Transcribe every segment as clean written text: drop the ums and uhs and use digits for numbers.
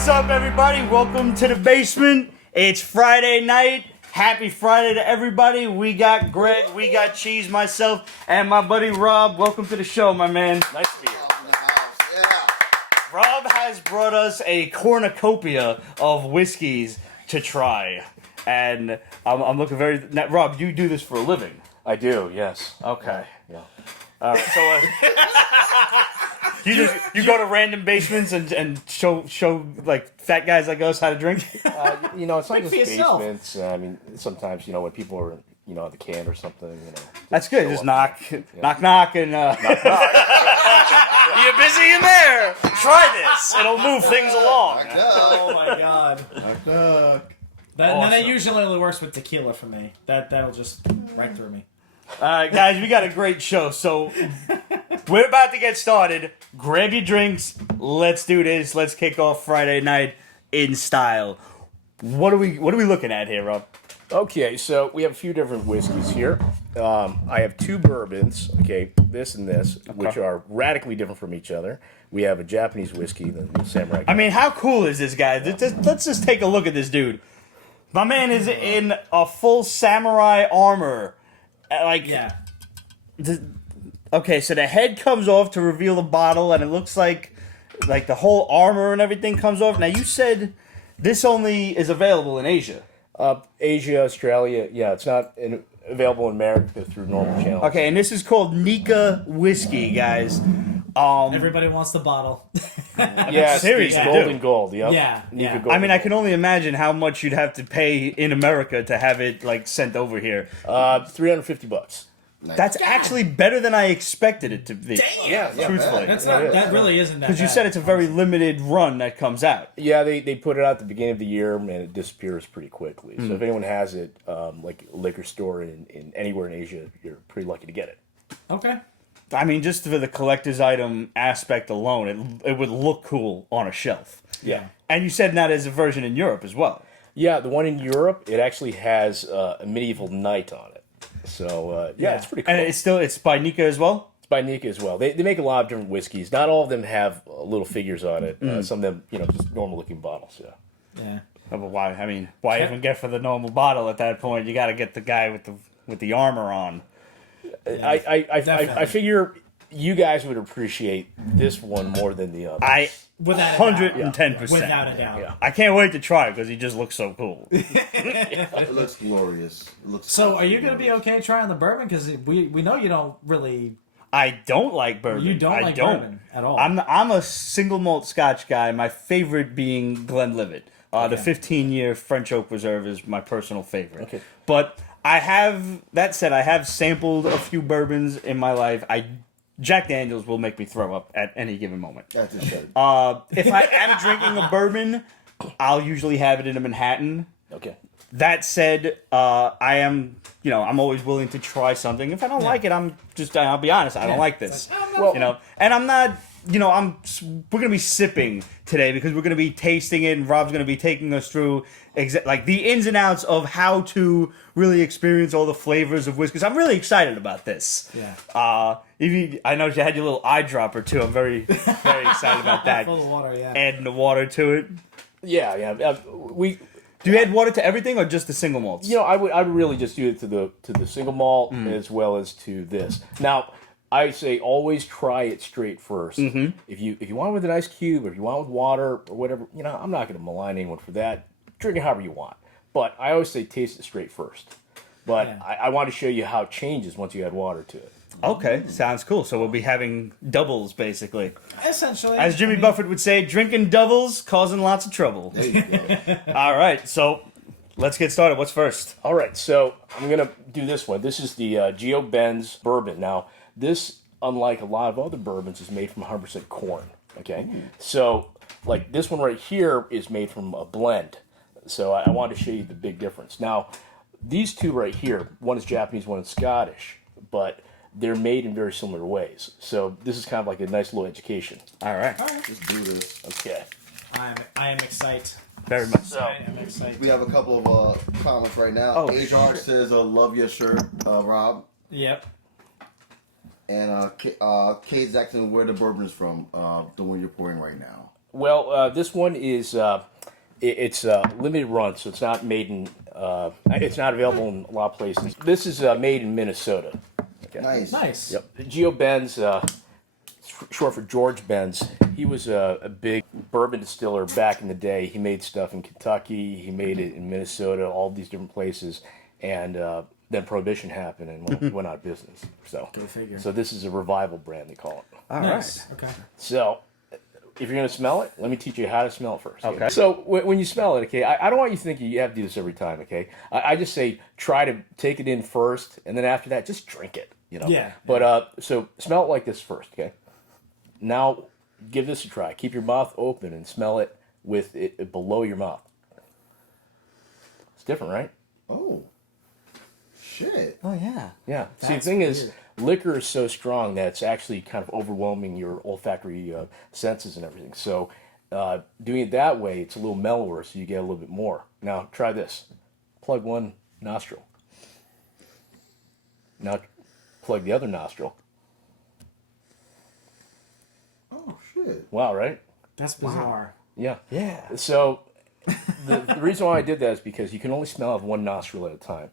What's up, everybody? Welcome to the basement. It's Friday night. Happy Friday to everybody. We got Greg, we got Cheese, myself, and my buddy Rob. Welcome to the show, my man. Nice to be here. Yeah. Rob has brought us a cornucopia of whiskeys to try. And I'm looking very... Now, Rob, you do this for a living. I do, yes. Okay. Yeah. All right, so... You go to random basements and show like fat guys like us how to drink? It's not just for yourself. basements. I mean, sometimes, when people are, at the can or something, That's good. show Just up. knock, Yeah. knock, and you're busy in there. Try this. It'll move things along. Oh my god. Awesome. That usually only works with tequila for me. That'll just right through me. All right, guys, we got a great show. So we're about to get started. Grab your drinks. Let's do this. Let's kick off Friday night in style. What are we looking at here, Rob? Okay, so we have a few different whiskeys here. I have two bourbons, okay, this and this, which are radically different from each other. We have a Japanese whiskey, the Samurai. I mean, how cool is this guy? Let's just take a look at this dude. My man is in a full samurai armor. Yeah. Okay, so the head comes off to reveal the bottle, and it looks like the whole armor and everything comes off. Now, you said this only is available in Asia. Asia, Australia, yeah, it's not available in America through normal channels. Okay, and this is called Nika Whiskey, guys. Everybody wants the bottle. Yeah, seriously, gold dude. and gold, yep. Yeah, Nika yeah. gold I mean, and I can only imagine how much you'd have to pay in America to have it sent over here. gold. $350. That's actually better than I expected it to be. Yeah, Truthfully. That's not. That really isn't that. Because you bad. said it's a very limited run that comes out. Yeah, they put it out at the beginning of the year, and it disappears pretty quickly. So if anyone has it, like a liquor store in anywhere in Asia, you're pretty lucky to get it. Okay. I mean, just for the collector's item aspect alone, it would look cool on a shelf. Yeah. And you said that there's a version in Europe as well. Yeah, the one in Europe, it actually has a medieval knight on it. So, yeah, it's pretty cool. And it's by Nika as well? It's by Nika as well. They make a lot of different whiskeys. Not all of them have little figures on it. Some of them, just normal-looking bottles, yeah. Yeah. Oh, but why? I mean, why even get for the normal bottle at that point? You got to get the guy with the armor on. I figure you guys would appreciate this one more than the other. Without a doubt. 110%. Without a doubt. Yeah. I can't wait to try it because he just looks so cool. It looks glorious. It looks So, are you going to be okay trying the bourbon? Because we know you don't really. I don't like bourbon. You don't like bourbon at all. I'm a single malt Scotch guy. My favorite being Glenlivet. The 15-year French Oak Reserve is my personal favorite. Okay. But I have sampled a few bourbons in my life. Jack Daniels will make me throw up at any given moment. That's a shame. If I am drinking a bourbon, I'll usually have it in a Manhattan. Okay. That said, I'm always willing to try something. If I don't like it, I'll be honest, I don't like this. And I'm not, we're going to be sipping today because we're going to be tasting it, and Rob's going to be taking us through the ins and outs of how to really experience all the flavors of whiskeys. I'm really excited about this. Yeah. I know you had your little eyedropper too. I'm very, very excited about that. Full of water, yeah. Adding the water to it. Yeah. Do you add water to everything or just the single malts? I would really just do it to the single malt as well as to this. Now, I say always try it straight first. Mm-hmm. If you want it with an ice cube, or if you want it with water or whatever, I'm not going to malign anyone for that. Drink it however you want. But I always say taste it straight first. But Yeah. I want to show you how it changes once you add water to it. Okay, sounds cool. So we'll be having doubles, basically. Essentially. As Jimmy Buffett would say, drinking doubles, causing lots of trouble. There you go. All right, so let's get started. What's first? All right, so I'm going to do this one. This is the Geo Bens Bourbon. Now, this, unlike a lot of other bourbons, is made from 100% corn. Okay? Ooh. So, this one right here is made from a blend. So I wanted to show you the big difference. Now, these two right here, one is Japanese, one is Scottish, but they're made in very similar ways. So this is kind of like a nice little education. All right. Let's do this. Okay. I am excited. Very much so. I am excited. We have a couple of comments right now. Oh, HR shit. says, love your shirt, Rob. Yep. And Kate Jackson, where the bourbon is from, the one you're pouring right now. Well, this one is it's limited run, so it's not made in. It's not available in a lot of places. This is made in Minnesota. Okay. Nice. Yep. Geo Bens, short for George Benz. He was a big bourbon distiller back in the day. He made stuff in Kentucky. He made it in Minnesota, all these different places, and then Prohibition happened and went out of business. So, Go figure. so this is a revival brand, they call it. All Nice. right. Okay. So, if you're going to smell it, let me teach you how to smell it first. Okay. So, when you smell it, okay, I don't want you to think you have to do this every time, okay? I just say try to take it in first, and then after that, just drink it, you know? Yeah. But, so, smell it like this first, okay? Now, give this a try. Keep your mouth open and smell it with it below your mouth. It's different, right? Oh. Shit. Oh yeah. Yeah. See, the That's thing is, weird. liquor is so strong that it's actually kind of overwhelming your olfactory senses and everything. So, doing it that way, it's a little mellower, so you get a little bit more. Now, try this. Plug one nostril. Now, plug the other nostril. Oh shit. Wow, right? That's bizarre. Yeah. Yeah. So, the reason why I did that is because you can only smell out of one nostril at a time.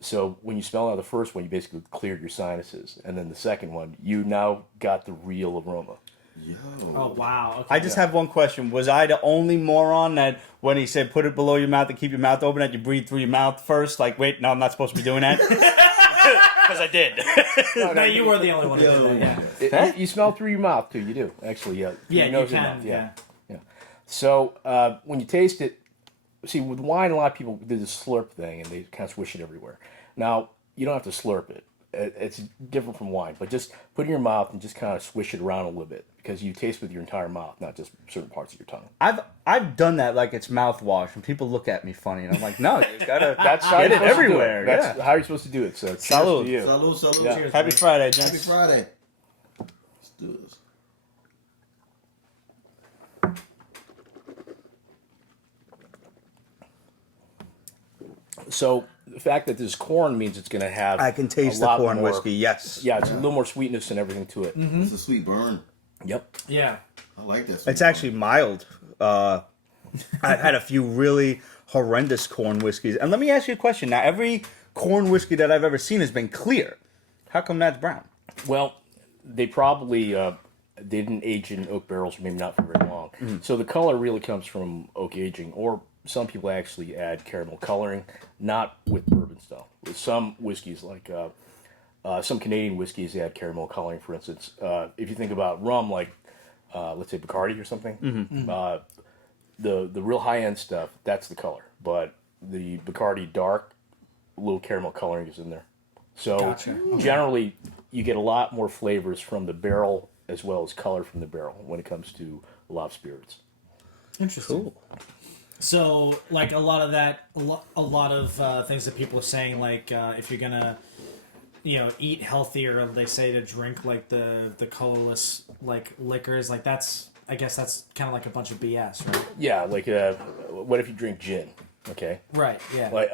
So when you smell out of the first one, you basically cleared your sinuses, and then the second one, you now got the real aroma. Yo. Oh wow. Okay. I just have one question. Was I the only moron that when he said put it below your mouth and keep your mouth open, that you breathe through your mouth first? Like, wait, no, I'm not supposed to be doing that? Because I did. No, you were the only one who did that. Yeah. You smell through your mouth too. You do actually. Yeah. Through Yeah, your nose you and can. mouth, Yeah. Yeah. So when you taste it, see with wine, a lot of people do the slurp thing and they kind of swish it everywhere. Now you don't have to slurp it. It's different from wine, but just put it in your mouth and just kind of swish it around a little bit because you taste with your entire mouth, not just certain parts of your tongue. I've done that like it's mouthwash, and people look at me funny, and I'm like, no, you gotta That's how get you're it supposed to do everywhere. That's Yeah. how you're supposed to do it. So cheers Salud. to you. Salud. Yeah. Cheers. Happy Friday, gents. Happy Friday. Let's do this. So the fact that this corn means it's going to have I can taste a the lot corn more- whiskey. Yes. Yeah, it's a little more sweetness and everything to it. It's a sweet burn. Yep. Yeah. I like that. Sweet It's actually mild. I've had a few really horrendous corn whiskeys. And let me ask you a question. Now, every corn whiskey that I've ever seen has been clear. How come that's brown? Well, they probably they didn't age in oak barrels, or maybe not for very long. So the color really comes from oak aging, or some people actually add caramel coloring, not with bourbon stuff. With some whiskeys, like some Canadian whiskeys, they add caramel coloring. For instance, if you think about rum, like let's say Bacardi or something, the real high end stuff, that's the color. But the Bacardi dark, a little caramel coloring is in there. So Gotcha. generally, you get a lot more flavors from the barrel as well as color from the barrel when it comes to a lot of spirits. Interesting. So, like a lot of that, a lot of things that people are saying, like if you're gonna, eat healthier, they say to drink like the colorless like liquors. Like I guess that's kind of like a bunch of BS, right? Yeah, like what if you drink gin? Okay, Right. Yeah. like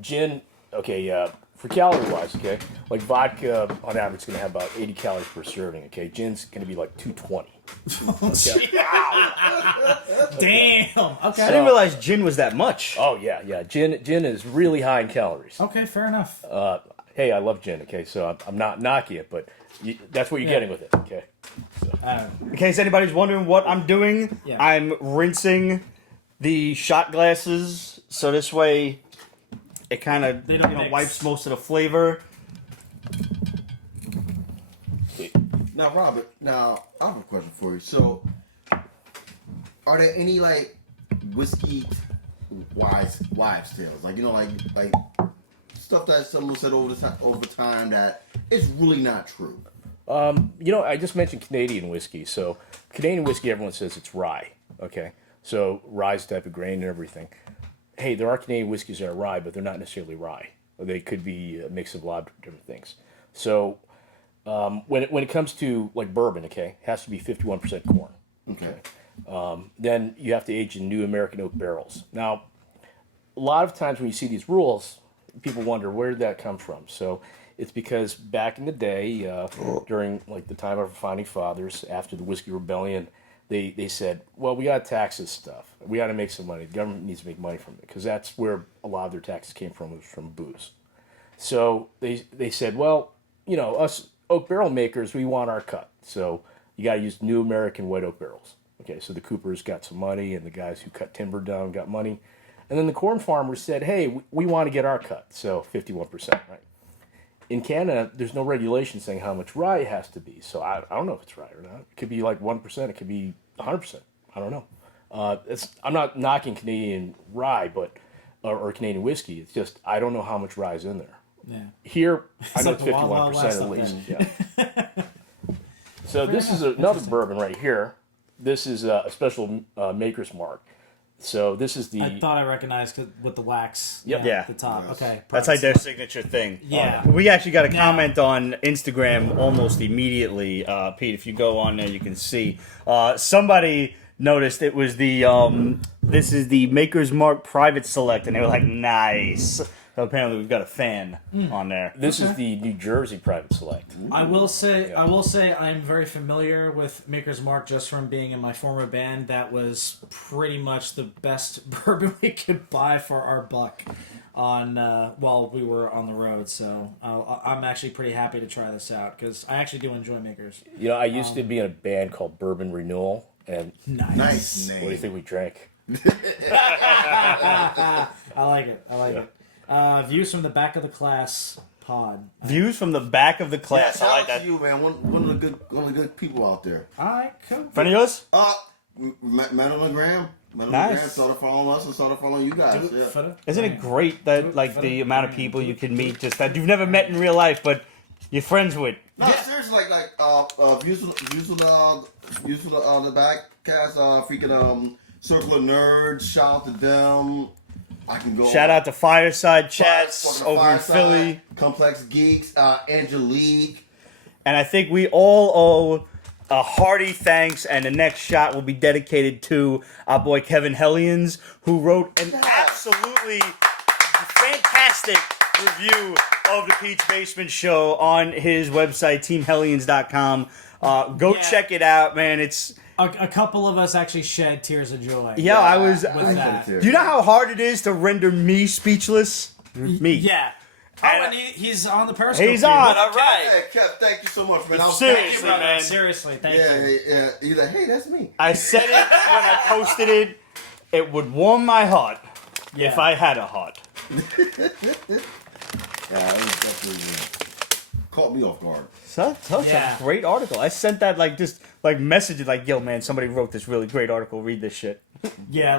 gin. Okay, for calorie wise, okay, like vodka on average is going to have about 80 calories per serving. Okay, gin's going to be like 220. Damn. Okay. I didn't realize gin was that much. Oh yeah. Gin is really high in calories. Okay. Fair enough. Hey, I love gin. Okay, so I'm not knocking it, but that's what you're getting with it. Okay. In case anybody's wondering what I'm doing, Yeah. I'm rinsing the shot glasses so this way it kind of They don't mix. wipes most of the flavor. Now, Robert, I have a question for you. So, are there any like whiskey wives' tales? Like like stuff that someone said over time that is really not true. I just mentioned Canadian whiskey. So Canadian whiskey, everyone says it's rye. Okay, so rye's the type of grain and everything. Hey, there are Canadian whiskeys that are rye, but they're not necessarily rye. They could be a mix of a lot of different things. So when it comes to like bourbon, okay, it has to be 51% corn. Okay. Then you have to age in new American oak barrels. Now, a lot of times when you see these rules, people wonder where did that come from. So it's because back in the day, during like the time of our founding fathers, after the Whiskey Rebellion, they said, well, we got to tax this stuff. We got to make some money. The government needs to make money from it because that's where a lot of their taxes came from, was from booze. So they said, well, you know, us oak barrel makers, we want our cut. So you got to use new American white oak barrels. Okay, so the Coopers got some money, and the guys who cut timber down got money. And then the corn farmers said, hey, we want to get our cut. So 51%, right? In Canada, there's no regulation saying how much rye it has to be. So I don't know if it's rye or not. It could be like 1%. It could be 100%. I don't know. I'm not knocking Canadian rye, but or Canadian whiskey. It's just I don't know how much rye is in there. Yeah. Here, I know like it's the Wild Wild 51% West at up least. there. Yeah. So this is another bourbon right here. This is a special maker's mark. So this is the... I thought I recognized with the wax Yep. Yeah. at the top. Yes. Okay. That's like their signature thing. Yeah. We actually got a Now- comment on Instagram almost immediately. Pete, if you go on there, you can see. Somebody noticed it was the, this is the Maker's Mark Private Select, and they were like, nice. So apparently we've got a fan on there. This is the New Jersey Private Select. I will say I'm very familiar with Maker's Mark just from being in my former band. That was pretty much the best bourbon we could buy for our buck on while we were on the road. So I'm actually pretty happy to try this out because I actually do enjoy Maker's. You know, I used to be in a band called Bourbon Renewal, and Nice name. what do you think we drank? I like it. I like it. Views from the back of the class pod. Views from the back of the class. Yeah, I like shout out that. to you, man. One of the good people out there. All right, cool. Friend of yours? Met on the gram. Nice. Started following us and started following you guys. Yeah. Isn't it great that like the amount of people you can meet just that you've never met in real life, but you're friends with? No, seriously, views on the back cast, freaking Circle of Nerds. Shout out to them. I can go. Shout out to Fireside Chats Fucking over in Fireside, Philly. Complex Geeks, Angelique. And I think we all owe a hearty thanks, and the next shot will be dedicated to our boy Kevin Hellions, who wrote an absolutely fantastic review of the Pete's Basement Show on his website, teamhellions.com. Go check it out, man. It's... A couple of us actually shed tears of joy. Yeah, I was... With that. Do you know how hard it is to render me speechless? Me. Yeah. And- And he's on the Periscope. He's feed. on, all right. Hey, Kev, thank you so much, man. Seriously, brother. man. Seriously, thank Yeah, you. yeah. You're like, hey, that's me. I said it when I posted it. It would warm my heart if Yeah. I had a heart. Yeah, that was definitely caught me off guard. So that's Yeah. a great article. I sent that message like, yo man, somebody wrote this really great article. Read this shit. Yeah,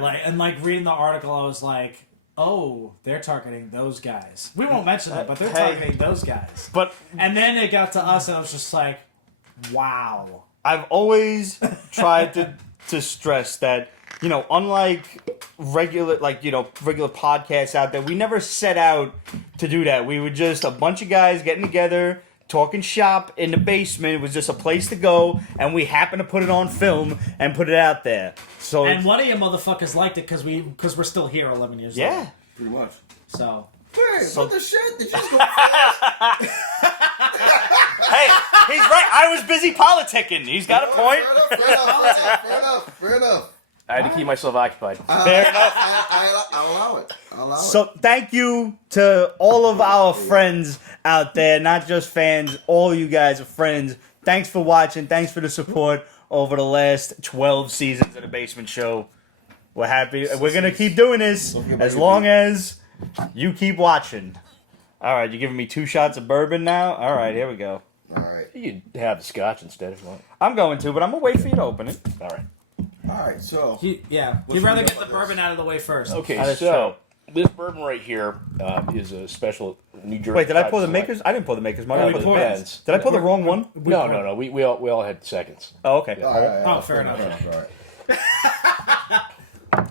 reading the article, I was like, oh, they're targeting those guys. We won't mention them, but they're Hey. targeting those guys. But And then it got to us, and I was just like, wow. I've always tried to stress that, you know, unlike regular podcasts out there, we never set out to do that. We were just a bunch of guys getting together, talking shop in the basement. It was just a place to go, and we happened to put it on film and put it out there. So And one of you motherfuckers liked it because we're still here 11 years later. yeah. Pretty much. So, Hey, So- what the shit? Did you just go fast? Hey, he's right. I was busy politicking. He's got a point. Fair enough. I had to keep myself occupied. Fair enough. I'll allow it. So thank you to all of our friends out there, not just fans. All you guys are friends. Thanks for watching. Thanks for the support over the last 12 seasons of the Basement Show. We're happy. We're going to keep doing this as long as you keep watching. All right, you're giving me 2 shots of bourbon now? All right, here we go. All right. You can have the scotch instead if you want. I'm going to, but I'm going to wait for you to open it. All right. All right. So. he'd What's rather the get the deal about bourbon out of the way first. Okay, That is so this bourbon right here is a special New Jersey. Wait, did I pull the Private Makers? I didn't pull the Makers. Mark. No, I we pulled the pulled Benz. Benz. Did I pull the wrong one? Select. No. We all had seconds. Oh, okay. All right. Oh, fair enough. All right.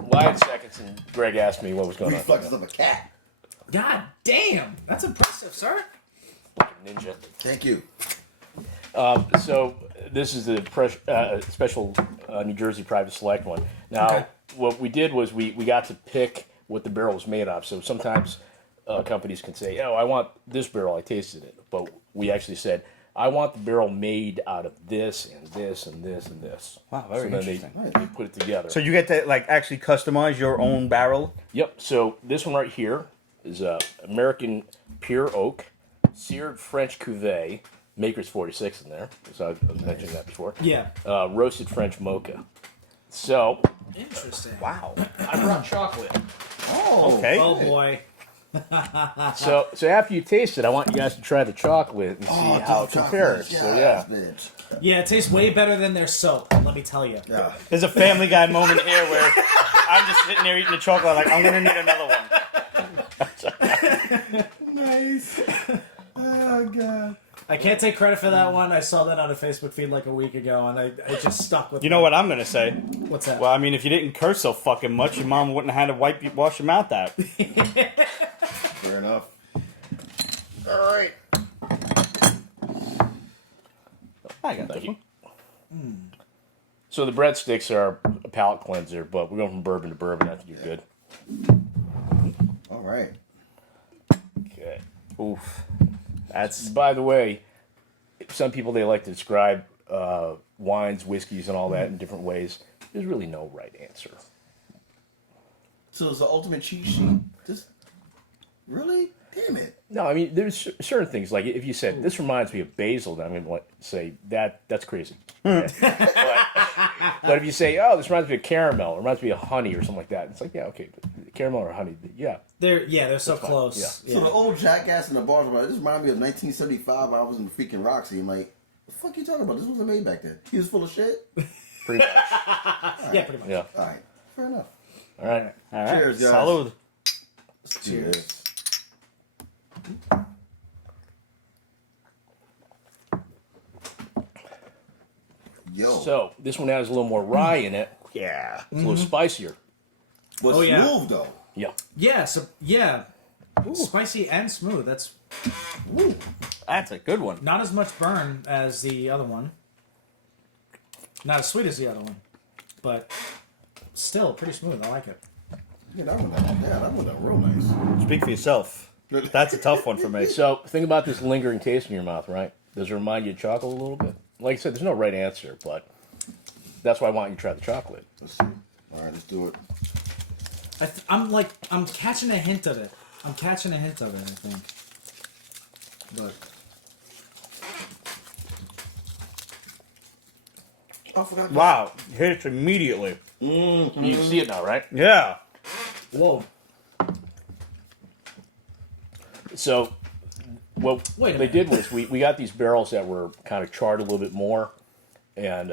Well, I had seconds, and Greg asked me what was going on. Reflexes of a cat. God damn. That's impressive, sir. Ninja. Thank you. So this is the special New Jersey Private Select one. Now, Okay. what we did was we got to pick what the barrel was made of. So sometimes companies can say, "Oh, I want this barrel. I tasted it," but we actually said, I want the barrel made out of this and this and this and this. Wow, very so then interesting. they put it together. So you get to like actually customize your own barrel. Yep. So this one right here is American Pure Oak, seared French Cuvée. Maker's 46 in there. So I was mentioning that before. Yeah. Roasted French Mocha. So Interesting. Wow. I brought chocolate. Oh, Okay. Oh boy. So after you taste it, I want you guys to try the chocolate and see how it compares. So yeah. Bitch. Yeah, it tastes way better than their soap. Let me tell you. Yeah. There's a Family Guy moment here where I'm just sitting there eating the chocolate, like I'm gonna need another one. Nice. Oh god. I can't take credit for that one. I saw that on a Facebook feed like a week ago, and I just stuck with. You know what I'm gonna say? What's that? Well, I mean, if you didn't curse so fucking much, your mom wouldn't have had to wash your mouth out. Fair enough. All right. I got Thank that. you. So the breadsticks are a palate cleanser, but we're going from bourbon to bourbon. I think you're good. All right. Okay. Oof. That's By the way, some people they like to describe wines, whiskeys, and all that in different ways. There's really no right answer. So it's the ultimate cheat sheet. Just really? Damn it. No, I mean there's certain things like if you said this reminds me of basil, then I'm going to say that's crazy. Okay. but if you say this reminds me of caramel, or reminds me of honey, or something like that, it's like okay, caramel or honey, yeah. They're so fine. close. Yeah. So the old jackass in the bars were like, this reminds me of 1975. I was in freaking Roxy. I'm like, the fuck you talking about? This wasn't made back then. He was full of shit. Pretty much. Yeah, pretty much. Yeah. All right. Fair enough. All right. all right. Cheers, guys. Salud. Cheers. Yo. So this one has a little more rye in it. Yeah. It's a little spicier. but Oh, yeah. smooth though. Yeah. Yeah. So yeah, spicy and smooth. That's That's a good one. not as much burn as the other one. Not as sweet as the other one, but still pretty smooth. I like it. Yeah, that one real nice. Speak for yourself. That's a tough one for me. So think about this lingering taste in your mouth, right? Does it remind you of chocolate a little bit? Like I said, there's no right answer, but that's why I want you to try the chocolate. Let's see. All right, let's do it. I'm catching a hint of it. I think. But I forgot. Wow, hits immediately. You can see it now, right? Yeah. whoa. So what Wait a they minute. did was we got these barrels that were kind of charred a little bit more, and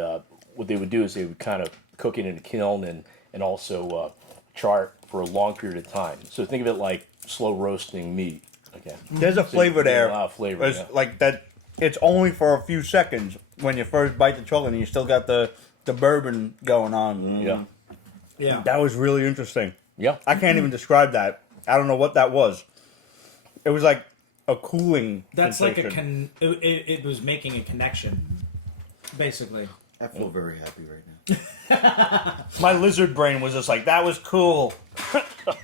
what they would do is they would kind of cook it in a kiln and also char it for a long period of time. So think of it like slow roasting meat. Okay. There's a flavor there. A lot of flavor. It's Yeah. like that. It's only for a few seconds when you first bite the chocolate, and you still got the bourbon going on. Yeah. Yeah. That was really interesting. Yeah. I can't even describe that. I don't know what that was. It was like a cooling. That's like sensation. it was making a connection, basically. I feel very happy right now. My lizard brain was just like, that was cool.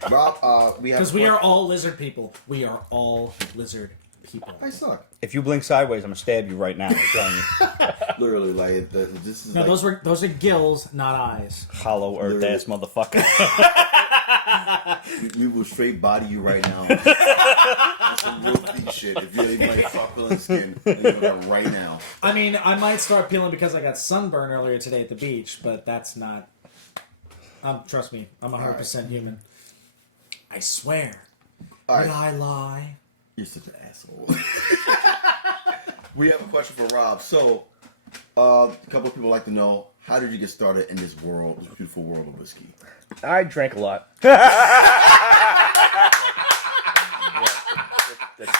Rob, we have Because we are all lizard people. We are all lizard people. I suck. If you blink sideways, I'm gonna stab you right now. I'm telling you. Literally, like this is No, like, those are gills, not eyes. Hollow earth Literally. ass motherfucker. we will straight body you right now. Some real deep shit. If you're even like feeling skin, you know that right now. I mean, I might start peeling because I got sunburn earlier today at the beach, but that's not. Trust me, I'm 100% human. I swear. All Would right, I lie? you're such an asshole. We have a question for Rob. So, a couple of people like to know, how did you get started in this world, this beautiful world of whiskey? I drank a lot. That's it.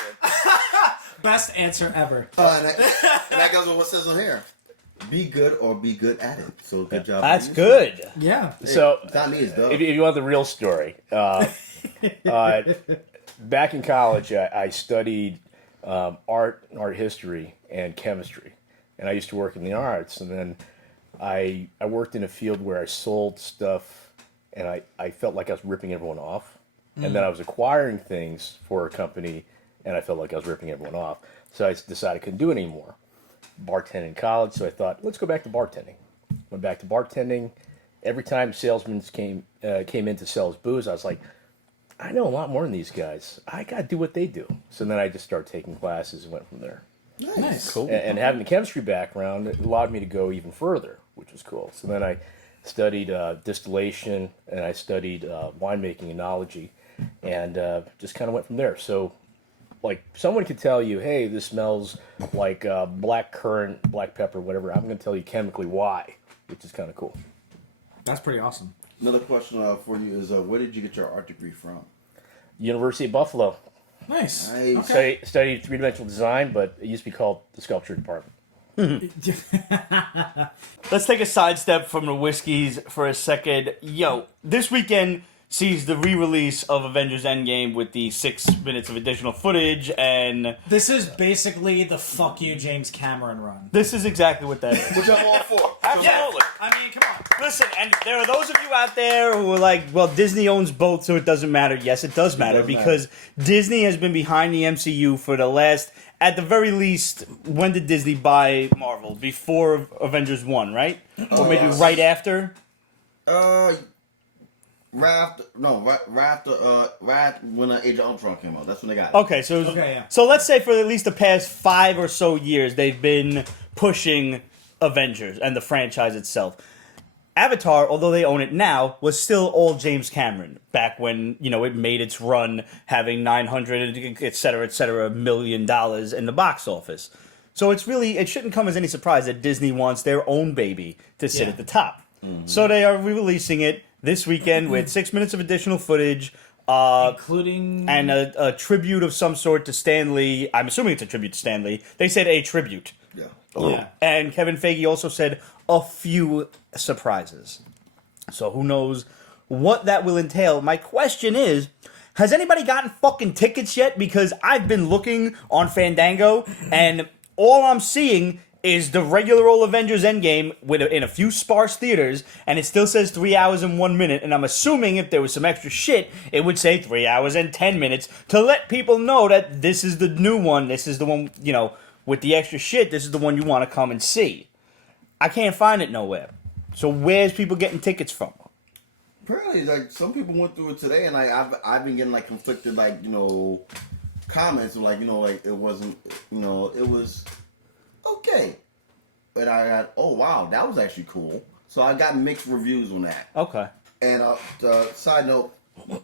Best answer ever. And that goes with what says on here. Be good or be good at it. So good job. That's good. Yeah. So It's not me, it's Doug. if you want the real story, back in college, I studied art history and chemistry, and I used to work in the arts. And then I worked in a field where I sold stuff, and I felt like I was ripping everyone off. And then I was acquiring things for a company, and I felt like I was ripping everyone off. So I decided I couldn't do it anymore. bartending in college, so I thought, let's go back to bartending. Went back to bartending. Every time salesmen came in to sell us booze, I was like, I know a lot more than these guys. I got to do what they do. So then I just started taking classes and went from there. Nice. Cool. And having the chemistry background, it allowed me to go even further, which was cool. So then I studied distillation, and I studied winemaking enology, and just kind of went from there. So, like, someone could tell you, hey, this smells like black currant, black pepper, whatever. I'm going to tell you chemically why, which is kind of cool. That's pretty awesome. Another question for you is, where did you get your art degree from? University of Buffalo. Nice. Nice. Okay. Studied three-dimensional design, but it used to be called the sculpture department. Let's take a sidestep from the whiskeys for a second. Yo, this weekend sees the re-release of Avengers Endgame with the 6 minutes of additional footage, and This is basically the fuck you James Cameron run. this is exactly what that is. Which I'm all for. Absolutely. I mean, come on. Listen, and there are those of you out there who are like, well, Disney owns both, so it doesn't matter. Yes, it does matter, does because Disney has been behind the MCU for the last, at the very least, when did Disney buy Marvel? Before Avengers 1, right? Or maybe yes. right after? Right when Age of Ultron came out. That's when they got it. Okay, so Okay, yeah. so let's say for at least the past 5 or so years, they've been pushing Avengers and the franchise itself. Avatar, although they own it now, was still all James Cameron back when, you know, it made its run having 900, et cetera, $1 million in the box office. So it shouldn't come as any surprise that Disney wants their own baby to sit at the top. Mm-hmm. So they are re-releasing it this weekend with 6 minutes of additional footage, Including... and a tribute of some sort to Stan Lee. I'm assuming it's a tribute to Stan Lee. They said a tribute. Yeah. Yeah. And Kevin Feige also said a few surprises. So who knows what that will entail. My question is, has anybody gotten fucking tickets yet? Because I've been looking on Fandango, and all I'm seeing is the regular old Avengers Endgame in a few sparse theaters, and it still says 3 hours and 1 minute, and I'm assuming if there was some extra shit, it would say 3 hours and 10 minutes to let people know that this is the new one, this is the one, you know, with the extra shit, this is the one you want to come and see. I can't find it nowhere. So where's people getting tickets from? Apparently, like, some people went through it today, and like I've been getting like conflicted, like, you know, comments, and like, you know, like it wasn't, you know, it was okay, but I got, oh wow, that was actually cool. So I got mixed reviews on that. Okay. And side note,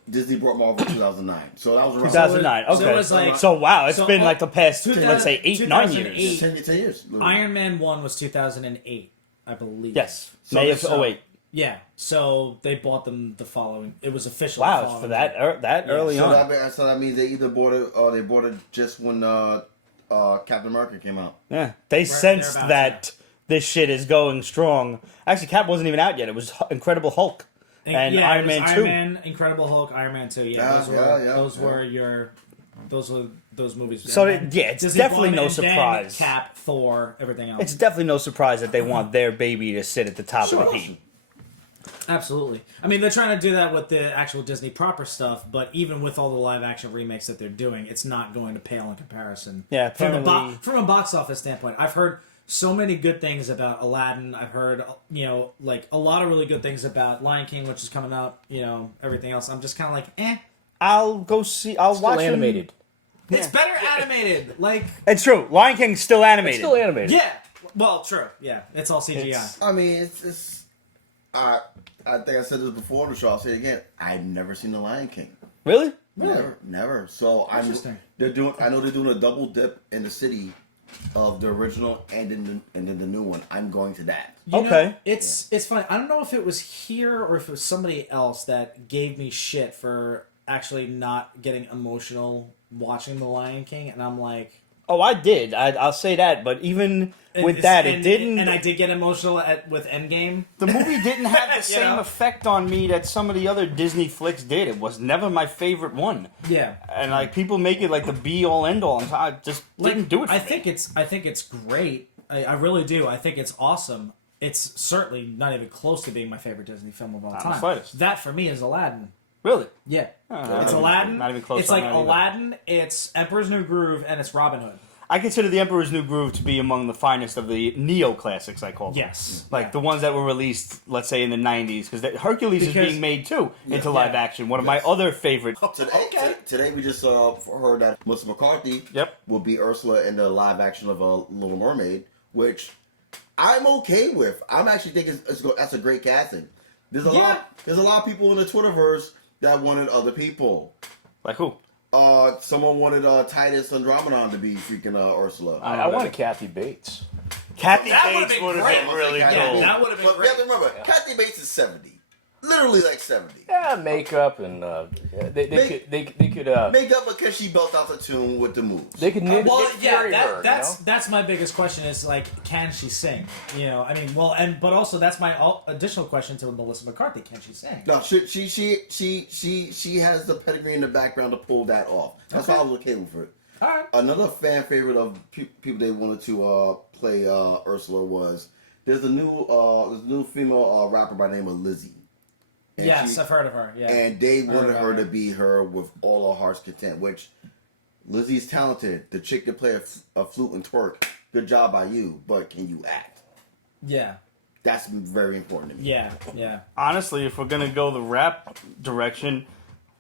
Disney brought Marvel in 2009, so that was around 2009. Okay. So it was like- So wow, it's so, been oh, like the past, 2000 let's say 8-9 years. 2008. 10 years. literally. Iron Man 1 was 2008, I believe. Yes. So- May of so- 08. Yeah, so they bought them the following... It was official. Wow, it's for that early So on. that means they either bought it or they bought it just when Captain America came out. Yeah, they sensed thereabouts, that this shit is going strong. Actually, Cap wasn't even out yet. It was Incredible Hulk and yeah, Iron it was Man 2. Iron Man, Incredible Hulk, Iron Man 2. Yeah, those were those movies. So And then it's Disney definitely bought no it, and then surprise. Cap, Thor, everything else. It's definitely no surprise that they want their baby to sit at the top of the heap. Absolutely. I mean, they're trying to do that with the actual Disney proper stuff, but even with all the live action remakes that they're doing, it's not going to pale in comparison. Yeah, from apparently- from a box office standpoint, I've heard so many good things about Aladdin. I've heard, you know, like a lot of really good things about Lion King, which is coming up. You know, everything else. I'm just kind of like, eh. I'll go see. I'll Still watch animated. It's better animated. Like, It's true. Lion King's still animated. Still animated. yeah. Well, true. Yeah, it's all CGI. It's- I mean, it's I think I said this before on the show. I'll say it again. I've never seen The Lion King. Really? Never. So Interesting. I know they're doing a double dip in the city of the original and then the new one. I'm going to that. You know, Okay. it's funny. I don't know if it was here or if it was somebody else that gave me shit for actually not getting emotional watching The Lion King, and I'm like, Oh, I did. I'll say that. But even with that, it didn't. And I did get emotional with Endgame. The movie didn't have the same know? effect on me that some of the other Disney flicks did. It was never my favorite one. Yeah. And like people make it like the be all end all, and I just didn't do it. For I me. think it's great. I really do. I think it's awesome. It's certainly not even close to being my favorite Disney film of all Not the time. slightest. That for me is Aladdin. Really. Yeah. not It's even- Aladdin. not even close It's on like that either. Aladdin, it's Emperor's New Groove, and it's Robin Hood. I consider the Emperor's New Groove to be among the finest of the neo classics. I call them. Yes. Like the ones that were released, let's say in the '90s, because Hercules is being made too into live action. One of my other favorite. Today we just heard that Melissa McCarthy will be Ursula in the live action of Little Mermaid, which I'm okay with. I'm actually thinking that's a great casting. There's a lot of people in the Twitterverse that wanted other people. Like who? Someone wanted Titus Andromedon to be freaking Ursula. I wanted Kathy Bates. Kathy Bates would have been really cool. That would have been But we have to remember, Kathy Bates is 70. Literally like 70. Yeah, makeup and they could Makeup because she built out the tune with the moves. they could Nick Fury her, that's my biggest question is like, can she sing? You know, I mean, but also that's my additional question to Melissa McCarthy. Can she sing? No, she has the pedigree in the background to pull that off. That's why I was okay with it. All right. Another fan favorite of people they wanted to play Ursula was there's a new female rapper by the name of Lizzie. And yes, I've heard of her. Yeah, and they wanted her to be her with all her heart's content. Which Lizzie's talented. The chick can play a flute and twerk. Good job by you, but can you act? Yeah, that's very important to me. Yeah. Honestly, if we're gonna go the rap direction,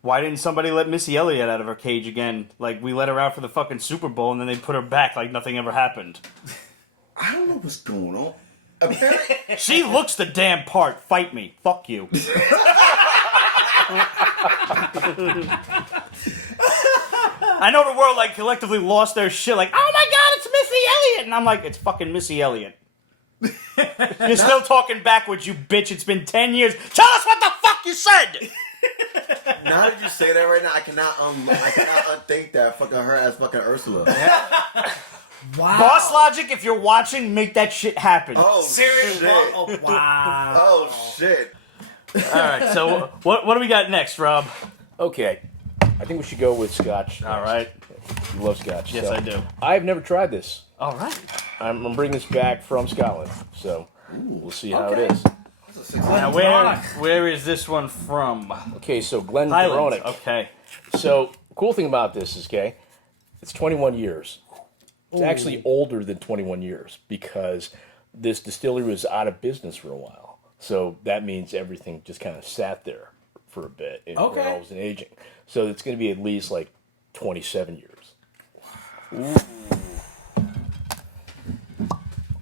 why didn't somebody let Missy Elliott out of her cage again? Like we let her out for the fucking Super Bowl, and then they put her back like nothing ever happened. I don't know what's going on. Apparently, she looks the damn part. Fight me. Fuck you. I know the world like collectively lost their shit. Like, oh my god, it's Missy Elliott, and I'm like, it's fucking Missy Elliott. You're still talking backwards, you bitch. It's been 10 years. Tell us what the fuck you said. Now that you say that right now, I cannot unthink that fucking her as fucking Ursula. Wow. Boss Logic, if you're watching, make that shit happen. Oh, seriously? Shit. Oh, wow. Oh, shit. Alright, so what do we got next, Rob? Okay. I think we should go with Scotch. Alright. You love Scotch. Yes, so. I do. I've never tried this. Alright. I'm bringing this back from Scotland, so we'll see how it is. Now, where is this one from? Okay, so GlenDronach. Okay. So, cool thing about this is, it's 21 years. It's actually older than 21 years because this distillery was out of business for a while. So that means everything just kind of sat there for a bit and it wasn't aging. So it's going to be at least like 27 years.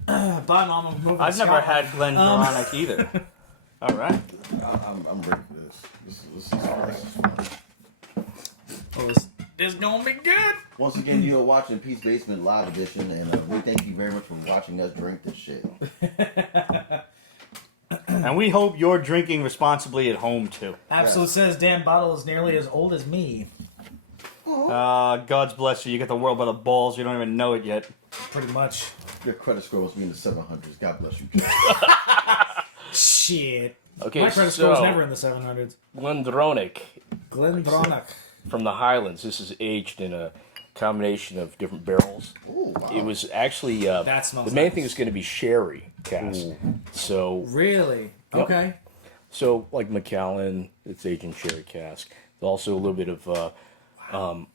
Bye, Mom. I've never had GlenDronach either. All right. I'm ready for this. This is fun. It's gonna be good. Once again, you are watching Peace Basement Live Edition, and we thank you very much for watching us drink this shit. And we hope you're drinking responsibly at home, too. Absolute says damn bottle is nearly as old as me. God's bless you. You got the world by the balls. You don't even know it yet. Pretty much. Your credit score must be in the 700s. God bless you. Shit. Okay, my credit score was never in the 700s. GlenDronach. GlenDronach. From the Highlands. This is aged in a combination of different barrels. Ooh, wow. It was actually the main thing is going to be sherry cask. So really okay. So like Macallan, it's aged in sherry cask. There's also a little bit of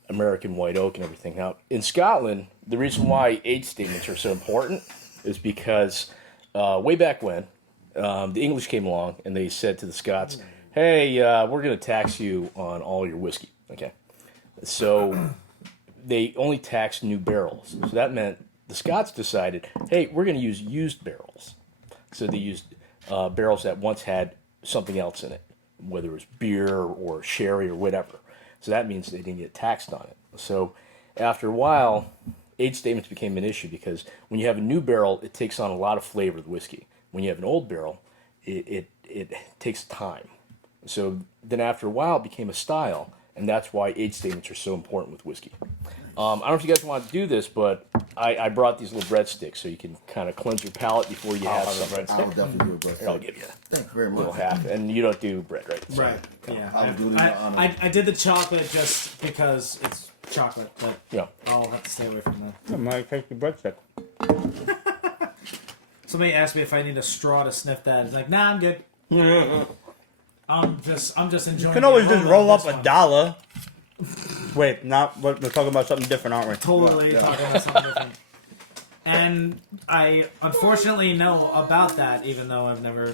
American white oak and everything. Now in Scotland, the reason why age statements are so important is because way back when the English came along and they said to the Scots, "Hey, we're going to tax you on all your whiskey." Okay, so they only taxed new barrels. So that meant the Scots decided, hey, we're going to use used barrels. So they used barrels that once had something else in it, whether it was beer or sherry or whatever. So that means they didn't get taxed on it. So after a while, age statements became an issue because when you have a new barrel, it takes on a lot of flavor of the whiskey. When you have an old barrel, it takes time. So then after a while, it became a style. And that's why age statements are so important with whiskey. I don't know if you guys want to do this, but I brought these little breadsticks so you can kind of cleanse your palate before you have some breadsticks. I'll definitely do a breadstick. I'll give you Thank you very a much. little half. And you don't do bread, right? So, Right. Yeah. I'll do it in your honor. I did the chocolate just because it's chocolate, but Yeah. I'll have to stay away from that. I might take the breadstick. Somebody asked me if I need a straw to sniff that. It's like, nah, I'm good. I'm just enjoying. You can always the just aroma roll of up this a one. dollar. Wait, we're talking about something different, aren't we? Totally talking about something different. And I unfortunately know about that, even though I've never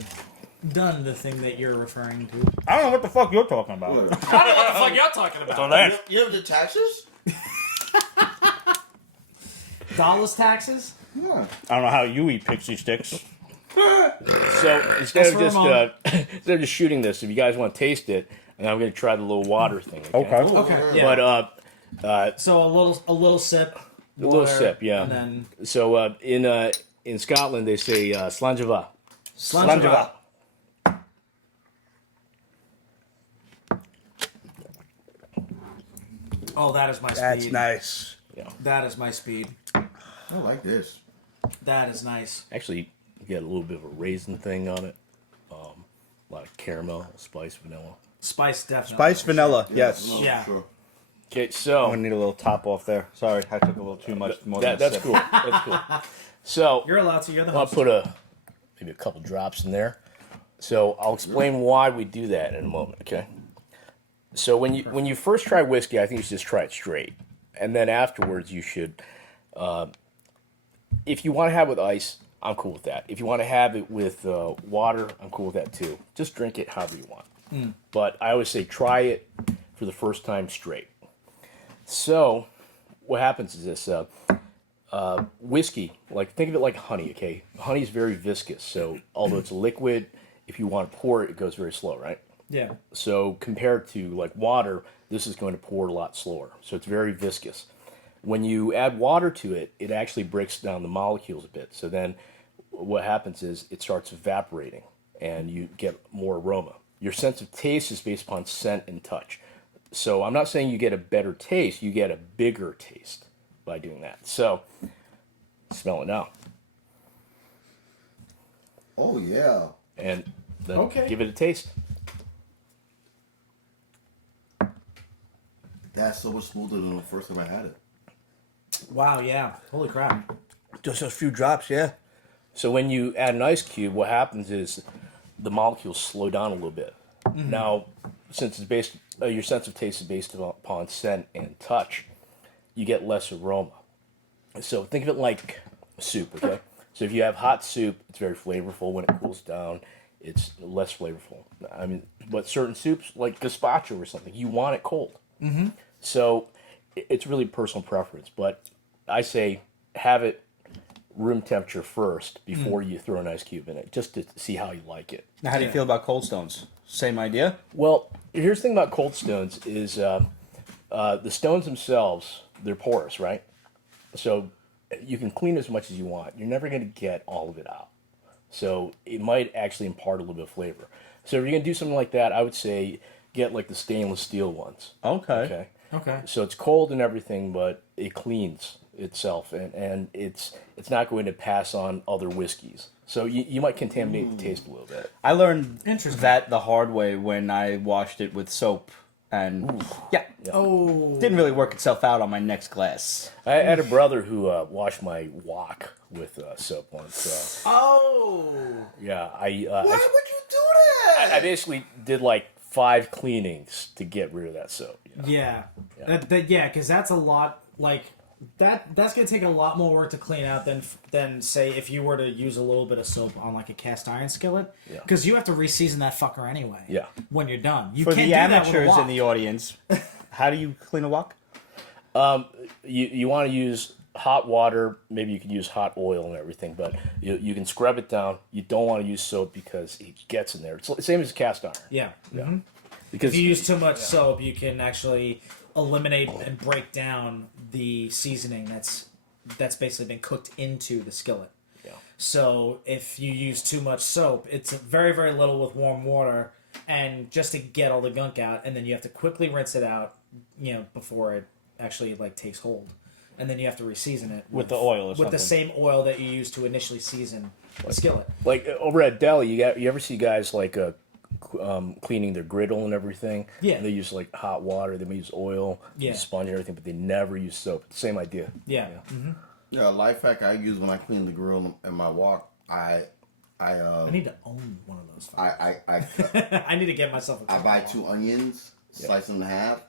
done the thing that you're referring to. I don't know what the fuck you're talking about. I don't know what the fuck you're talking about. So that's You ever did taxes? Dollars taxes? Yeah. I don't know how you eat pixie sticks. So instead of just shooting this, if you guys want to taste it, and I'm going to try the little water thing. Okay. Okay. Yeah. But So a little sip. a little sip, yeah. And then So in Scotland they say slanjava. Slanjava. Oh, that is my speed. That's nice. Yeah. That is my speed. I like this. That is nice. Actually, you get a little bit of a raisin thing on it. A lot of caramel, spice, vanilla. Spice, definitely. Spice vanilla, yes. No, Yeah. Sure. Okay, I'm so gonna need a little top off there. Sorry, I took a little too much. More than a that's sip. cool. That's cool. So You're allowed to. You're the I'll host. put maybe a couple drops in there. So I'll explain why we do that in a moment. Okay. So when you first try whiskey, I think you should just try it straight, and then afterwards you should, if you want to have it with ice, I'm cool with that. If you want to have it with water, I'm cool with that too. Just drink it however you want. But I always say try it for the first time straight. So what happens is this. Whiskey, like think of it like honey, okay? Honey is very viscous, so although it's a liquid, if you want to pour it, it goes very slow, right? Yeah. So compared to like water, this is going to pour a lot slower. So it's very viscous. When you add water to it, it actually breaks down the molecules a bit. So then what happens is it starts evaporating and you get more aroma. Your sense of taste is based upon scent and touch. So I'm not saying you get a better taste, you get a bigger taste by doing that. So smell it now. Oh yeah. And then Okay. give it a taste. That's so much smoother than the first time I had it. Wow. Yeah. Holy crap. Just a few drops, yeah. So when you add an ice cube, what happens is the molecules slow down a little bit. Now, since it's based, your sense of taste is based upon scent and touch, you get less aroma. So think of it like soup, okay? So if you have hot soup, it's very flavorful. When it cools down, it's less flavorful. I mean, but certain soups, like gazpacho or something, you want it cold. So it's really personal preference. But I say have it room temperature first before you throw an ice cube in it, just to see how you like it. Now, how do you feel about Cold Stones? Same idea? Well, here's the thing about cold stones is the stones themselves, they're porous, right? So you can clean as much as you want. You're never going to get all of it out. So it might actually impart a little bit of flavor. So if you're going to do something like that, I would say get like the stainless steel ones. Okay. Okay. So it's cold and everything, but it cleans itself, and it's not going to pass on other whiskeys. So you might contaminate the taste a little bit. I learned Interesting. that the hard way when I washed it with soap. And yeah, Oh. didn't really work itself out on my next glass. I had a brother who washed my wok with soap once. Oh. Yeah, Why would you do that? I basically did like 5 cleanings to get rid of that soap. You know? Yeah. Yeah. Because that's a lot. Like that's gonna take a lot more work to clean out than say if you were to use a little bit of soap on like a cast iron skillet. Yeah. Because you have to reseason that fucker anyway. Yeah. When you're done, you For can't the do that with a amateurs wok. in the audience, how do you clean a wok? You want to use hot water, maybe you can use hot oil and everything, but you can scrub it down. You don't want to use soap because it gets in there. It's the same as cast iron. Yeah. Yeah. Because If you use too much soap, you can actually eliminate and break down the seasoning that's basically been cooked into the skillet. Yeah. So if you use too much soap, it's very, very little with warm water, and just to get all the gunk out, and then you have to quickly rinse it out, before it actually like takes hold, and then you have to reseason it With the oil or with something. the same oil that you used to initially season the skillet. like over at Deli, you ever see guys like cleaning their griddle and everything? Yeah. And they use like hot water, they may use oil, Yeah. sponge and everything, but they never use soap. Same idea. Yeah. Yeah, a life hack I use when I clean the grill in my wok, I need to own one of those. I I need to get myself a buy 2 onions, slice them in half,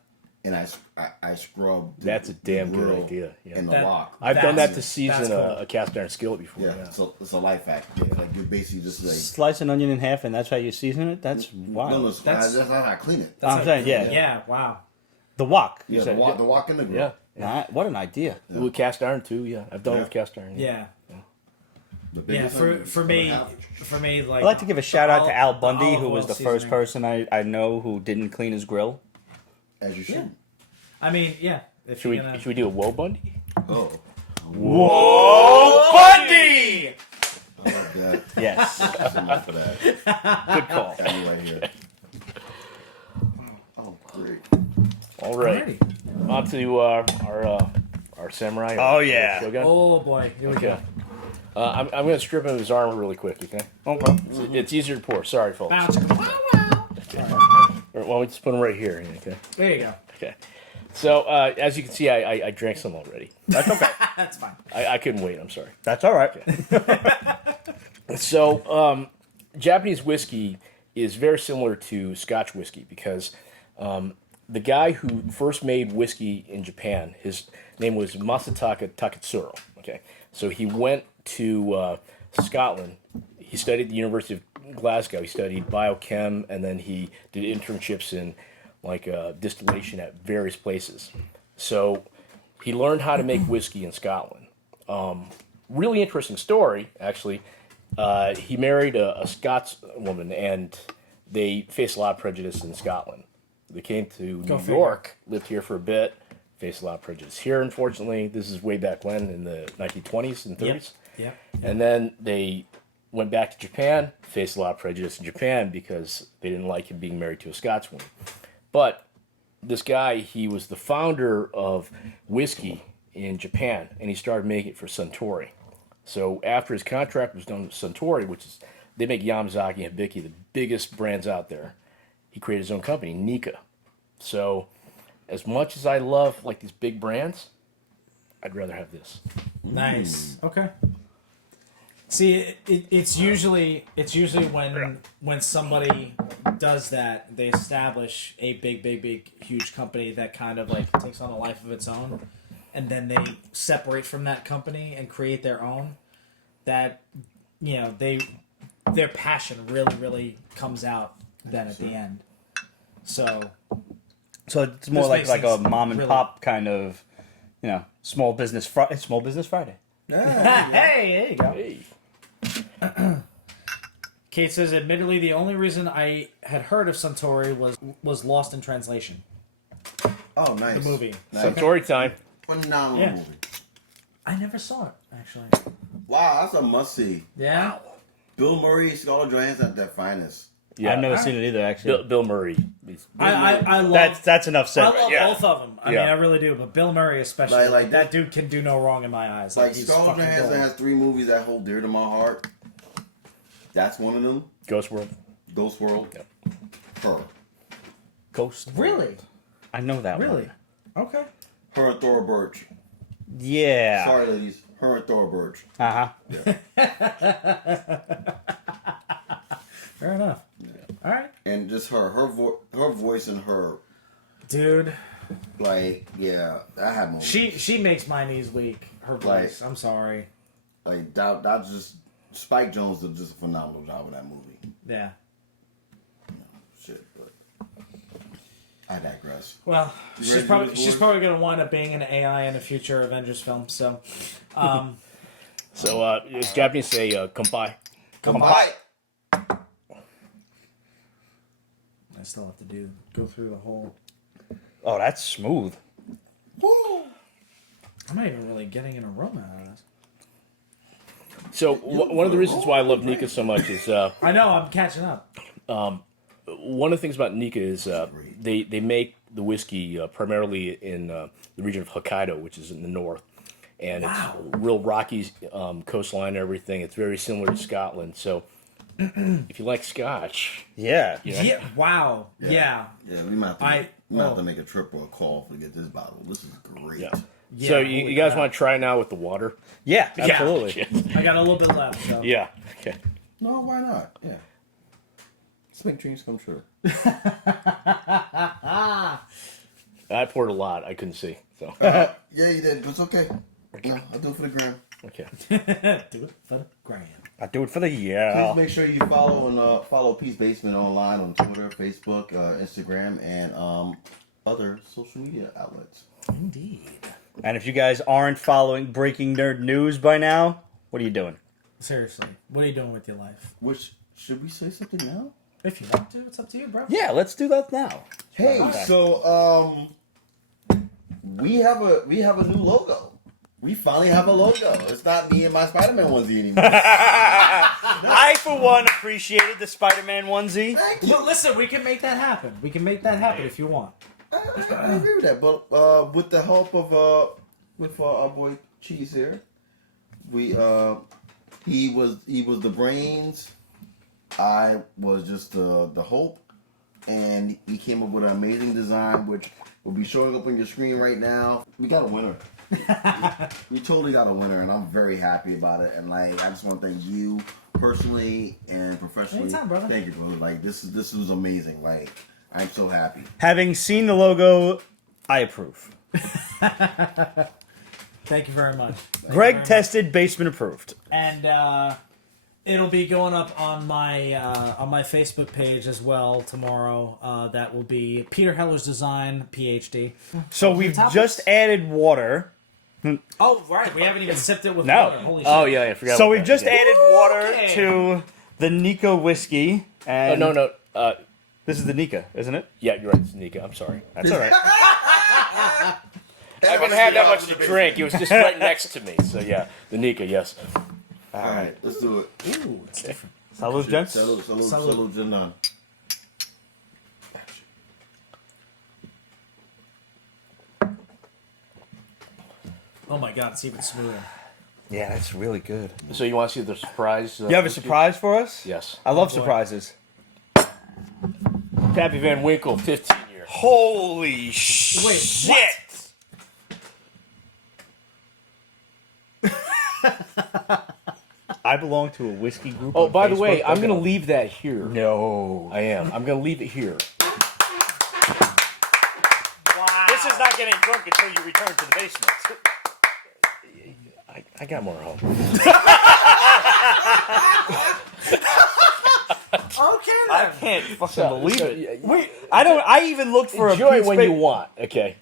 and I scrub. That's a damn good grill idea. Yeah. And the That- wok. I've done that to That's season cool. a cast iron skillet before. Yeah, Yeah. it's a life hack. Yeah, like you're basically just like. Slice an onion in half, and that's how you season it. That's wild. No, That's- that's not how I clean it. I'm saying, yeah. Yeah, wow. The wok. You Yeah, said. the wok and the grill. Yeah. What an idea. With cast iron too. Yeah, I've done it Yeah. with cast iron. Yeah. The Yeah, biggest for thing for is me, the average. for me, like I'd like to give a shout out to Al Bundy, olive who was oil the first seasoning. person I know who didn't clean his grill. As you should. Yeah. I mean, yeah. If Should you're we gonna, should we do a Woe Bundy? Oh, Whoa, Bundy! I love that. Yes. That's enough for that. Good call. That right here. Oh, great. All right. Alrighty. On to our samurai. Oh, yeah. Shogun. Oh boy, here we Okay. go. I'm going to strip him of his armor really quick, okay? Okay. It's easier to pour. Sorry, folks. Bounce. Wow, wow. Or, well, we just put him right here, okay? There you go. Okay. So, as you can see, I drank some already. That's okay. That's fine. I couldn't wait. I'm sorry. That's all right. So, Japanese whiskey is very similar to Scotch whiskey because the guy who first made whiskey in Japan, his name was Masataka Taketsuro. Okay, so he went to Scotland. He studied at the University of Glasgow. He studied biochem, and then he did internships in distillation at various places. So he learned how to make whiskey in Scotland. Really interesting story, actually. He married a Scots woman, and they faced a lot of prejudice in Scotland. They came to New figure. York, lived here for a bit, faced a lot of prejudice here, unfortunately. This is way back when, in the 1920s and 30s. Yep. And then they went back to Japan, faced a lot of prejudice in Japan because they didn't like him being married to a Scotswoman. But this guy, he was the founder of whiskey in Japan, and he started making it for Suntory. So after his contract was done with Suntory, which is, they make Yamazaki and Hibiki, the biggest brands out there, he created his own company, Nikka. So as much as I love like these big brands, I'd rather have this. Nice. Okay. See, it's usually when somebody does that, they establish a big, huge company that kind of like takes on a life of its own, and then they separate from that company and create their own. That, you know, their passion really comes out then at the end. So it's more This like makes a sense. mom and Really. pop kind of, small business Friday. hey, there you go. Hey. Kate says, admittedly, the only reason I had heard of Suntory was Lost in Translation, Oh, nice. the movie. Nice. Suntory time. Phenomenal Yeah. movie. I never saw it, actually. Wow, that's a must see. Yeah? Bill Murray, Scarlett Johansson at their finest. Yeah. I've never seen it either, actually. Bill Murray. I love That's enough said. I love yeah. both of them. I Yeah. mean, I really do. But Bill Murray especially. Like that dude can do no wrong in my eyes. Like he's Scarlett fucking Johansson gold. has 3 movies that hold dear to my heart. That's one of them. Ghost World. Ghost World. Yep. Her. Ghost. Really? I know that Really? one. Okay. Her and Thora Birch. Yeah. Sorry, ladies. Her and Thora Birch. Uh-huh. Fair enough. All right. And just her voice and her, Dude, like, yeah, I had moments. she makes my knees weak. Her voice. Like- I'm sorry. Like, that just, Spike Jonze did just a phenomenal job with that movie. Yeah. Shit, but I digress. Well, You she's ready to probably do this, she's boys? probably gonna wind up being an AI in a future Avengers film. So, So it's Japanese say "kompai." Bye. I still have to go through the whole. Oh, that's smooth. I'm not even really getting an aroma out of this. So one of the reasons why I love Nikka so much is I know I'm catching up. one of the things about Nikka is they make the whiskey primarily in the region of Hokkaido, which is in the north, and Wow. it's real rocky coastline and everything. It's very similar to Scotland. So if you like Scotch, Yeah. Yeah. Wow. Yeah. Yeah, we might have to, I- have to make a trip or a call to get this bottle. This is great. yeah. Yeah, So holy you guys crap. want to try now with the water? Yeah, absolutely. I got a little bit left. So. Yeah. Okay. No, why not? Yeah. Let's make dreams come true. I poured a lot. I couldn't see. So Yeah, you did, but it's okay. No, I'll do it for the gram. okay. Do it for the gram. I do it for the Please year. make sure you follow Peace Basement online on Twitter, Facebook, Instagram, and other social media outlets. Indeed. And if you guys aren't following Breaking Nerd News by now, what are you doing? Seriously, what are you doing with your life? Which should we say something now? If you want to, it's up to you, bro. Yeah, let's do that now. Hey, so we have a new logo. We finally have a logo. It's not me and my Spider-Man onesie anymore. I, for one, appreciated the Spider-Man onesie. Thank you. But listen, we can make that happen. We can make that happen if you want. I agree with that, but with the help of our boy Cheese here, he was the brains. I was just the hope, and he came up with an amazing design, which will be showing up on your screen right now. We got a winner. We totally got a winner, and I'm very happy about it. And like, I just want to thank you personally and professionally. Anytime, brother. Thank you, bro. Like this was amazing. Like, I'm so happy. Having seen the logo, I approve. Thank you very much. Greg tested, basement approved. And it'll be going up on my Facebook page as well tomorrow. That will be Peter Heller's Design, PhD. So we've Topics? just added water. Oh, right. We haven't even sipped it with No. water. Holy shit. Oh yeah, I forgot. So about we've that. just Yeah. added water Okay. to the Nika Whiskey. Oh And no. this is the Nika, isn't it? Yeah, you're right. It's Nika. I'm sorry. That's all right. I haven't had that much to drink. It was just right next to me. So yeah, the Nika. Yes. All right, let's do it. Ooh, it's different. Salud, gents. Salud, salud, Salud. salud, Janan. Oh my god, it's even smoother. Yeah, that's really good. So you want to see the surprise? You have a surprise for us? Yes. I love boy. surprises. Pappy Van Winkle, 15 years. Holy shit! I belong to a whiskey group. Oh, on by the way, Facebook. I'm going to leave that here. No. I am. I'm going to leave it here. Wow. This is not getting drunk until you return to the basement. I got more home. Okay, I then. can't fucking believe so, it. yeah, Wait, I even looked for Enjoy a it when you want. Okay.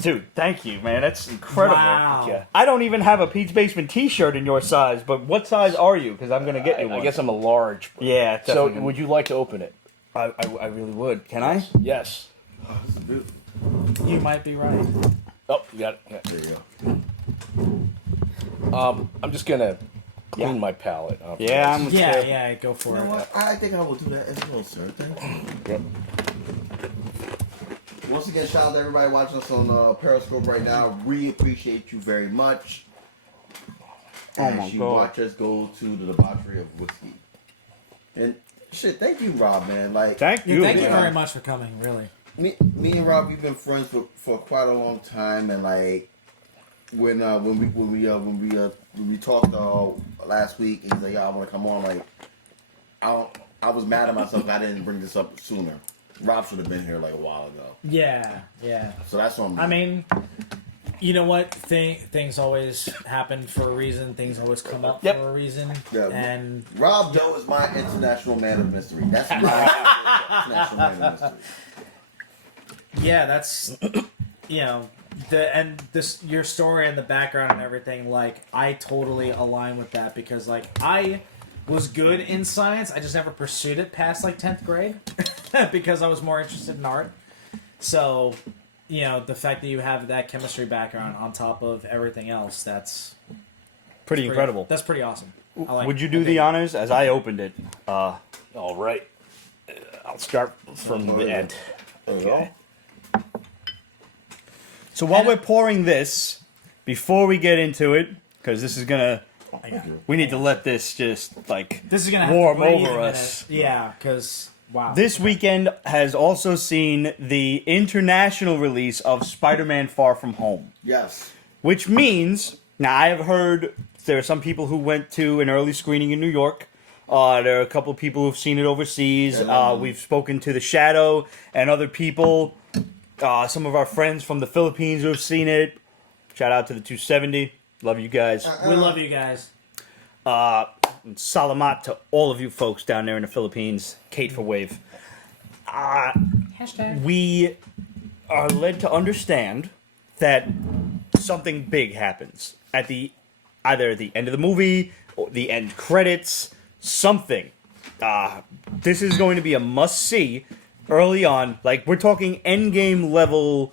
Dude, thank you, man. That's incredible. Wow. Okay. I don't even have a Pete's Basement T-shirt in your size, but what size are you? Because I'm gonna get you one. I guess I'm a large. Yeah, So definitely. would you like to open it? I really would. Can I? Yes. You might be right. Oh, you got it. Yeah. There you go. I'm just going to clean my palate up. Yeah, I'm. Yeah, go for You know it. what? I think I will do that as well, sir. Thank you. Yep. Once again, shout out to everybody watching us on Periscope right now. We appreciate you very much. Oh As my you God. watch us go to the debauchery of whiskey. And shit, thank you, Rob, man. Like, Thank Yeah, you. thank you man. very much for coming, really. me and Rob, we've been friends for quite a long time, and like when we talked last week, and he's like, "Yeah, I want to come on." Like, I was mad at myself. I didn't bring this up sooner. Rob should have been here like a while ago. Yeah. So that's what I mean, you know what? Things always happen for a reason. Things always come up Yep. for a reason. Yeah. And Rob Doe is my international man of mystery. That's my international man of mystery. yeah, that's your story and the background and everything. Like, I totally align with that because like I was good in science. I just never pursued it past like 10th grade because I was more interested in art. So, the fact that you have that chemistry background on top of everything else, that's Pretty incredible. That's pretty awesome. I like Would you it. do the honors as I opened it? All right. I'll start from the end. There you go. So while we're pouring this, before we get into it, because this is gonna, we need to let this just like This is gonna have warm to breathe over a us. minute. Yeah, because wow. This weekend has also seen the international release of Spider-Man: Far From Home, Yes. which means now I have heard there are some people who went to an early screening in New York. There are a couple of people who've seen it overseas. Yeah, We've spoken to the Shadow and other people. some of our friends from the Philippines who have seen it. Shout out to the 270. Love you guys. We love you guys. And salamat to all of you folks down there in the Philippines. Kate for Wave. Hashtag. We are led to understand that something big happens at either the end of the movie or the end credits. Something. This is going to be a must-see early on. Like, we're talking Endgame level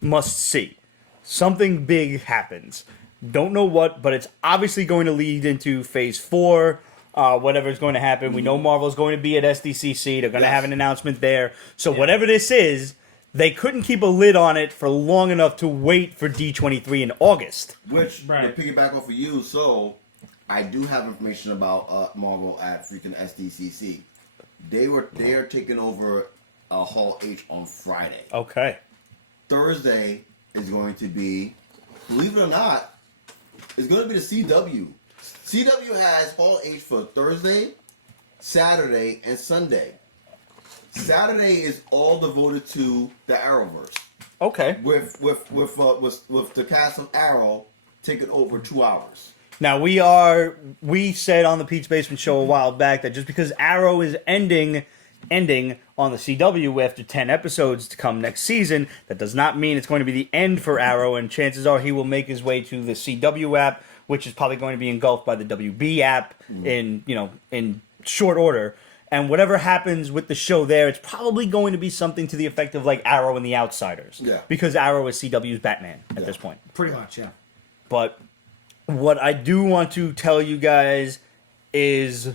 must-see. Something big happens. Don't know what, but it's obviously going to lead into Phase 4. Whatever's going to happen. We know Marvel's going to be at SDCC. They're going to have an announcement there. So whatever this is, they couldn't keep a lid on it for long enough to wait for D23 in August. Which, to piggyback off of you, so I do have information about Marvel at freaking SDCC. They are taking over Hall H on Friday. Okay. Thursday is going to be, believe it or not, it's going to be the CW. CW has Hall H for Thursday, Saturday, and Sunday. Saturday is all devoted to the Arrowverse. Okay. With the cast of Arrow taking over 2 hours. Now, we said on the Pete's Basement Show a while back that just because Arrow is ending on the CW after 10 episodes to come next season, that does not mean it's going to be the end for Arrow, and chances are he will make his way to the CW app, which is probably going to be engulfed by the WB app in short order. And whatever happens with the show there, it's probably going to be something to the effect of like Arrow and the Outsiders. Yeah. Because Arrow is CW's Batman at this point. Pretty much, yeah. But what I do want to tell you guys is,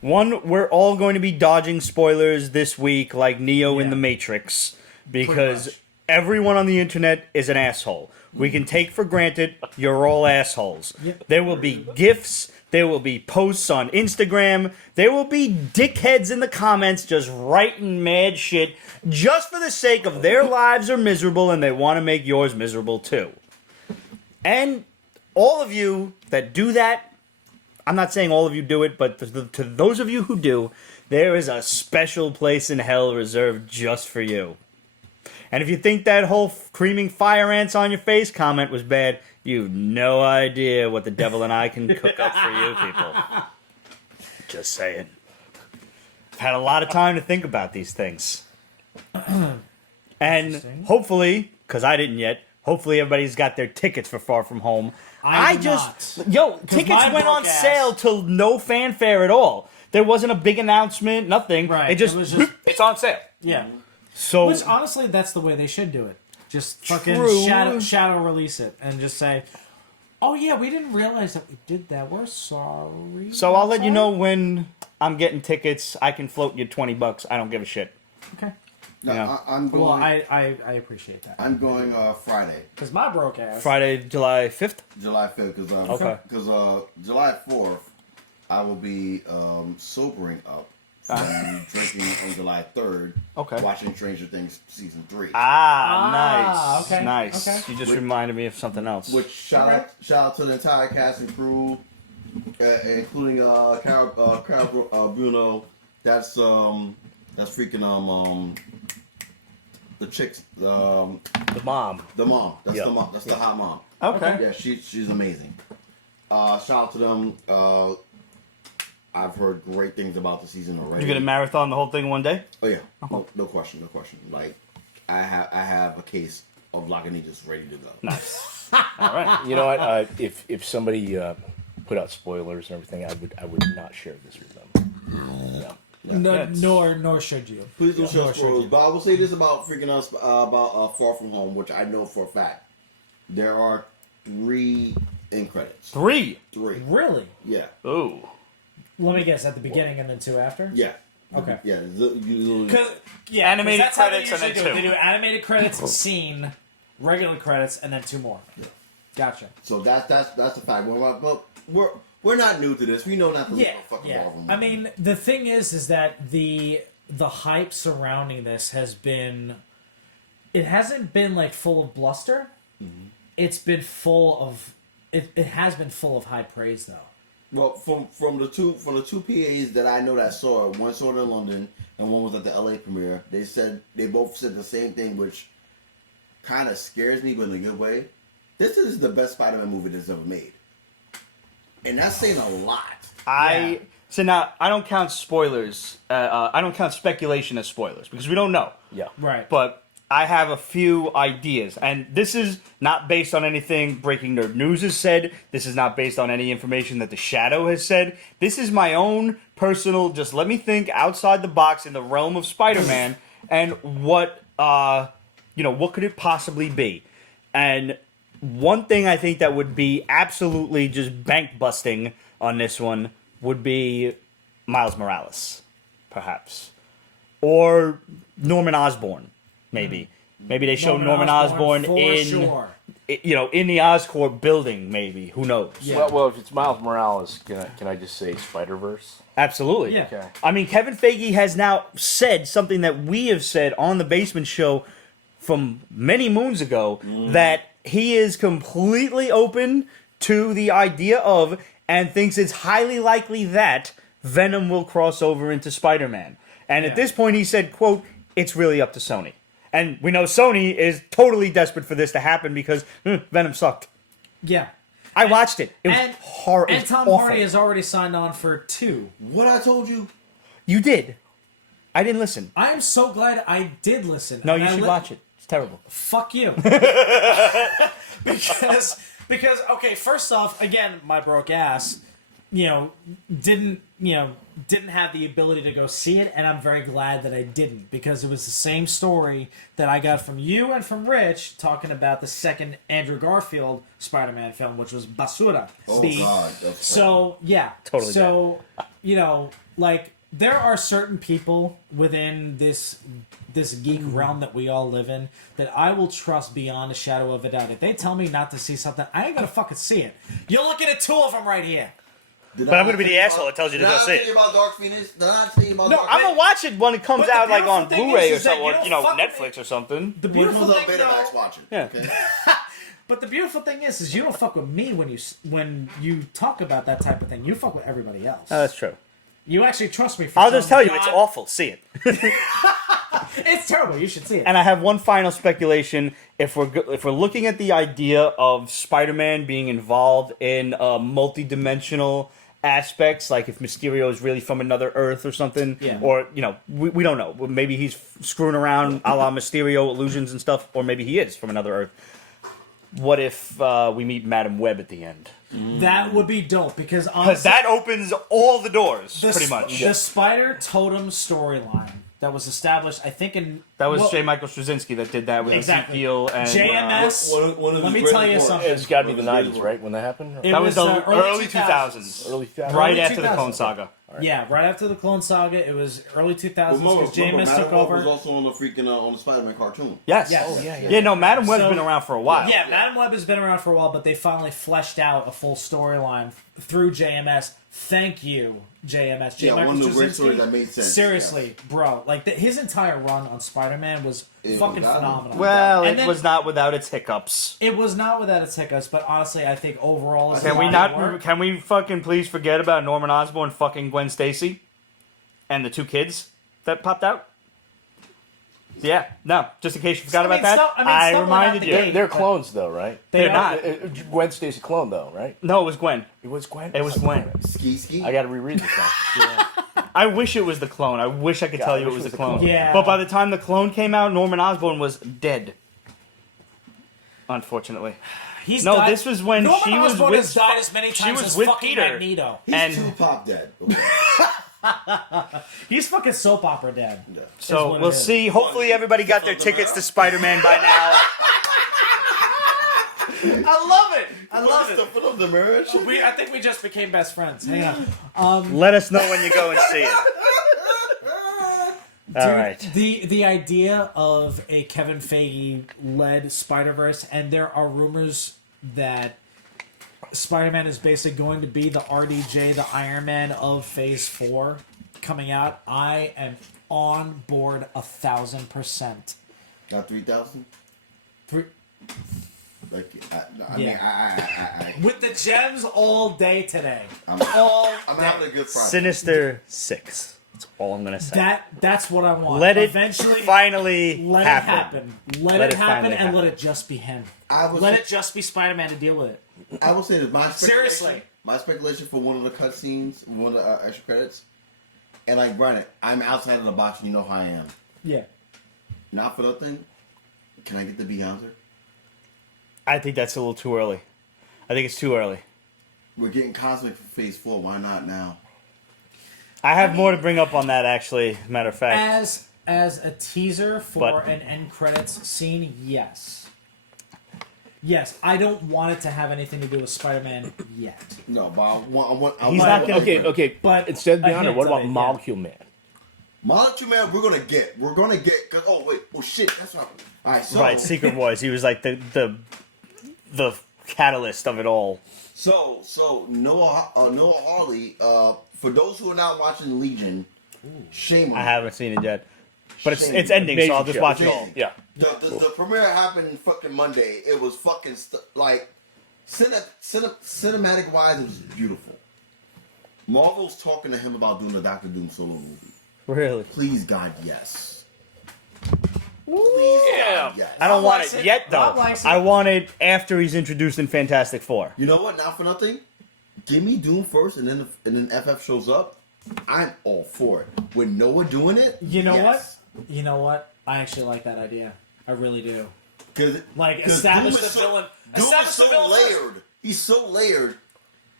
one, we're all going to be dodging spoilers this week like Neo in the Matrix, because everyone on the internet is an asshole. We can take for granted you're all assholes. Yep. There will be GIFs, there will be posts on Instagram, there will be dickheads in the comments just writing mad shit just for the sake of their lives are miserable and they want to make yours miserable too. And all of you that do that, I'm not saying all of you do it, but to those of you who do, there is a special place in hell reserved just for you. And if you think that whole creaming fire ants on your face comment was bad, you've no idea what the devil and I can cook up for you people. Just saying. I've had a lot of time to think about these things. And hopefully, because I didn't yet, hopefully everybody's got their tickets for Far From Home. Tickets went on sale till no fanfare at all. There wasn't a big announcement, nothing. Right. It's on sale. Yeah. So, which honestly, that's the way they should do it. Just fucking shadow release it and just say, "Oh yeah, we didn't realize that we did that. We're sorry." So I'll let you know when I'm getting tickets. I can float you $20. I don't give a shit. Okay. No, Yeah. I'm going. Well, I appreciate that. I'm going Friday. Because my broke ass. Friday, July 5th? July 5th, because July 4th, I will be sobering up from drinking on July 3rd. Okay. Watching Stranger Things season 3. Nice. Okay. Nice. Okay. You just reminded me of something else. Which shout out to the entire cast and crew, including Carol Bruno. That's freaking the chicks. The mom. The mom. That's Yep. the mom. That's the hot mom. Okay. Yeah, she's amazing. Shout out to them. I've heard great things about the season already. You're gonna marathon the whole thing one day? Oh yeah, no question. Like I have a case of Lagunitas ready to go. Nice. All right. You know what? If somebody put out spoilers and everything, I would not share this with them. No. Nor should you. Please don't share spoilers. But I will say this about freaking us about Far From Home, which I know for a fact. There are 3 end credits. 3? 3. Really? Yeah. Ooh. Let me guess. At the beginning and then 2 after. Yeah. Okay. Yeah. Animated that's how credits they and then usually do it. 2. They do animated credits, scene, regular credits, and then 2 more. Yeah. Gotcha. So that's the fact. But we're not new to this. We know not to look for fucking Marvel movies. I mean, the thing is that the hype surrounding this has been. It hasn't been like full of bluster. Mm-hmm. It's been full of. It has been full of high praise though. Well, from the two PAs that I know that saw it, one saw it in London and one was at the LA premiere. They both said the same thing, which kind of scares me, but in a good way. This is the best Spider-Man movie that's ever made, and that's saying a lot. So now I don't count spoilers. I don't count speculation as spoilers because we don't know. Yeah. Right. But I have a few ideas, and this is not based on anything Breaking Nerd News has said. This is not based on any information that the Shadow has said. This is my own personal. Just let me think outside the box in the realm of Spider-Man, and what what could it possibly be? And one thing I think that would be absolutely just bank busting on this one would be Miles Morales, perhaps, or Norman Osborn. Maybe they show Norman Osborn in sure. In the Oscorp building. Maybe, who knows? Yeah. Well, if it's Miles Morales, can I just say Spider-Verse? Absolutely. Yeah. Okay. I mean, Kevin Feige has now said something that we have said on the Basement Show from many moons ago, that he is completely open to the idea of, and thinks it's highly likely that Venom will cross over into Spider-Man. And at this point, he said, quote, "It's really up to Sony." And we know Sony is totally desperate for this to happen because Venom sucked. Yeah. I watched it. It was horrible. And Tom Hardy has already signed on for 2. What I told you? You did. I didn't listen. I am so glad I did listen. No, And you I should watch it. It's terrible. Fuck you. because okay, first off, again, my broke ass, didn't have the ability to go see it, and I'm very glad that I didn't, because it was the same story that I got from you and from Rich talking about the second Andrew Garfield Spider-Man film, which was Basura. Oh God. That's So yeah, Totally So there are certain people within this geek realm that we all live in that I will trust beyond a shadow of a doubt. If they tell me not to see something, I ain't gonna fucking see it. You're looking at 2 of them right here. But I'm gonna be the asshole that tells you to go see it. Did I tell you about Dark Phoenix? Did I tell you about No, Dark I'm gonna watch it when it comes But the out, like on beautiful thing Blu-ray or is that something, you don't or fuck with Netflix or something. The When it beautiful comes out, thing, Betamax, though, watch it. Yeah. Okay? but the beautiful thing is you don't fuck with me when you talk about that type of thing. You fuck with everybody else. Oh, that's true. You actually trust me. For I'll just some tell you, it's God- awful. See it. It's terrible. You should see it. And I have one final speculation. If we're looking at the idea of Spider-Man being involved in multi-dimensional aspects, like if Mysterio is really from another Earth or something, or we don't know. Maybe he's screwing around a la Mysterio illusions and stuff, or maybe he is from another Earth. What if we meet Madam Web at the end? That would be dope, because honestly, that opens all the doors, pretty much. The Spider Totem storyline that was established, I think, That was J. Michael Straczynski that did that with Exactly. Ezekiel and JMS. One of Let the me tell you greatest something. It's got to be the 90s, right, when that happened? It that was the early 2000s. 2000s. Early 2000s. Right Early after the 2000s. Clone Saga. Yeah, right after the Clone Saga, it was early 2000s Remember, because JMS took Madam Web over. was also on the freaking on the Spider-Man cartoon. Yes. Yes. Oh, yeah. Yeah, no, Madam Web's So- been around for a while. Yeah, Madam Web has been around for a while, but they finally fleshed out a full storyline through JMS. Thank you, JMS. Yeah, Michael one of the great Straczynski. stories that made sense. Seriously, bro, his entire run on Spider-Man was It fucking was phenomenal. Well, And it then- was not without its hiccups. It was not without its hiccups, but honestly, I think overall, it's a Can we lot not? of work. Can we fucking please forget about Norman Osborn fucking Gwen Stacy, and the 2 kids that popped out? Yeah, no. Just in case you forgot about that, I stuff went out reminded the you. gate. They're clones, though, right? They're are- not. Gwen Stacy clone, though, right? No, it was Gwen. It was Gwen. It was Gwen. Ski. I got to reread this now. I wish it was the clone. I wish I could tell you it was the clone. Yeah. But by the time the clone came out, Norman Osborn was dead. Unfortunately. He's No, died- this was when Norman she was Osborn with- has died as many she times was as with fucking Peter. Magneto. He's And- Tupac dead. Okay. He's fucking soap opera dead. So what we'll it is. see. Hopefully everybody got their tickets to Spider-Man by now. I love it. I love it. Put up the mirror. and shit. I think we just became best friends. Hang on. Let us know when you go and see it. All right. The idea of a Kevin Feige led Spider-Verse, and there are rumors that Spider-Man is basically going to be the RDJ, the Iron Man of Phase 4 coming out. I am on board 1,000%. Got 3,000. Like, I mean, Yeah. With the gems all day today. I'm All having a good Friday. Sinister 6. That's all I'm gonna say. That's what I want. Let it eventually finally let happen. it happen. Let it happen, finally and let happen. it just be him. Let Let it just be Spider-Man to deal with it. I will say that Seriously. my speculation for one of the cutscenes, one of the extra credits, and like Brian, I'm outside of the box, and you know how I am. Yeah. Not for nothing. Can I get the Beyonder? I think that's a little too early. I think it's too early. We're getting Cosmic for Phase 4. Why not now? I have more to bring up on that, actually. Matter of fact. As a teaser for an end credits scene, yes. Yes, I don't want it to have anything to do with Spider-Man yet. No, but I want He's not gonna- Okay. But instead of a Beyonder, hint what of about it, Molecule Man? Molecule Man, we're gonna get. Cause shit, that's not. All right, so Right, Secret Wars. He was like the catalyst of it all. So Noah Hawley. For those who are not watching Legion, shame on I you. haven't seen it yet, but it's Shame. ending, so Amazing I'll just show. watch it all. Amazing. Yeah. The premiere happened fucking Monday. It was fucking like cinematic wise, it was beautiful. Marvel's talking to him about doing a Doctor Doom solo movie. Really? Please, God, yes. Yeah. God, yes. I don't want likes it it. yet, though. Rob likes it. I want it after he's introduced in Fantastic Four. You know what? Not for nothing. Give me Doom first, and then FF shows up. I'm all for it. With Noah doing it, You know yes. what? You know what? I actually like that idea. I really do. Cause, Like, 'cause establish Doom the is villain. Doom Establish is the so villain first. layered. He's so layered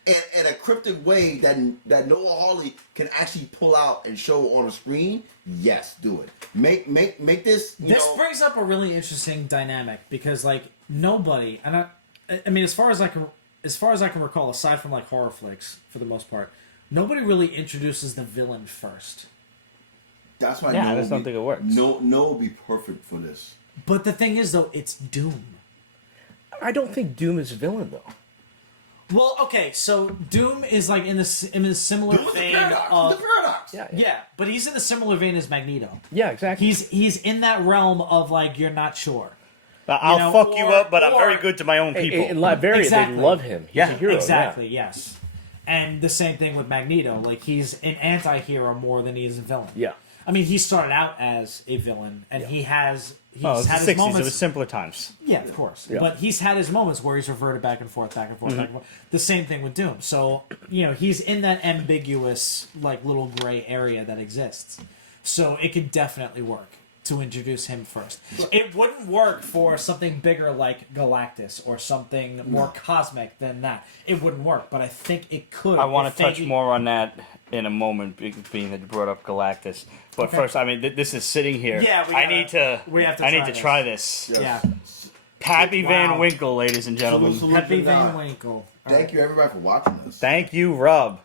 in a cryptic way that Noah Hawley can actually pull out and show on a screen. Yes, do it. Make this. This brings up a really interesting dynamic because, like, nobody, and I mean, as far as I can recall, aside from like horror flicks, for the most part, nobody really introduces the villain first. That's why. Yeah, Noah I just don't be- think it works. Noah would be perfect for this. But the thing is, though, it's Doom. I don't think Doom is a villain, though. Well, okay, so Doom is like in a similar Doom is the vein paradox. of The paradox. yeah, but he's in a similar vein as Magneto. Yeah, exactly. He's in that realm of like you're not sure. I'll know, fuck you or- up, but I'm or- very good to my own people. In Latveria, Exactly. they love him. He's Yeah, a hero. Exactly, yes. And the same thing with Magneto. Like, he's an anti-hero more than he is a villain. Yeah. I mean, he started out as a villain, and he's Oh, it was had the his 60s. moments. It was simpler times. Yeah, of course. Yeah. But he's had his moments where he's reverted back and forth, back and forth, back and forth. The same thing with Doom. So, he's in that ambiguous, like, little gray area that exists. So it could definitely work to introduce him first. It wouldn't work for something bigger like Galactus or something more cosmic than that. It wouldn't work, but I think it could. I want if to touch they- more on that in a moment, being that you brought up Galactus. But Okay. first, I mean, this is sitting here. Yeah, I need to. we have to I try need to this. try this. Yes. Yeah. Pappy Wow. Van Winkle, ladies and gentlemen. Salute Peppy to God. Van Winkle. All Thank right. you, everybody, for watching this. Thank you, Rob.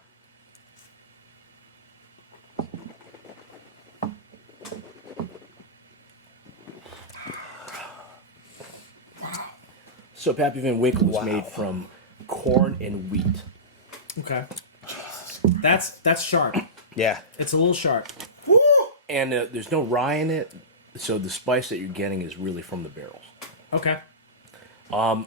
So Pappy Van Winkle was made from corn and wheat. Okay. That's sharp. Yeah. It's a little sharp. Woo! And there's no rye in it, so the spice that you're getting is really from the barrels. Okay. I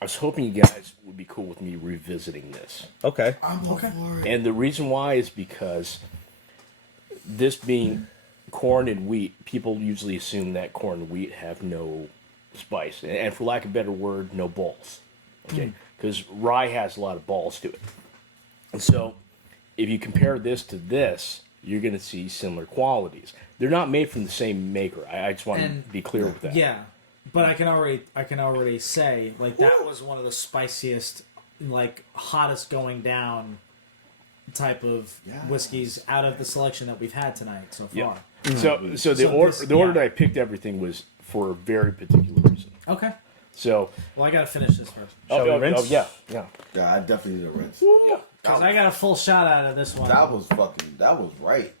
was hoping you guys would be cool with me revisiting this. Okay. I'm all for it. And the reason why is because this being corn and wheat, people usually assume that corn and wheat have no spice. And for lack of a better word, no balls. Okay? Because rye has a lot of balls to it. And so, if you compare this to this, you're going to see similar qualities. They're not made from the same maker. I just want to And- be clear with that. Yeah, but I can already say like that was one of the spiciest, like hottest going down type of whiskeys out of the selection that we've had tonight so far. Yeah. So the order that I picked everything was for a very particular reason. Okay. So, Well, I gotta finish this first Shall we rinse? yeah. Yeah, I definitely need a rinse. Yeah. because I got a full shot out of this one. That was right.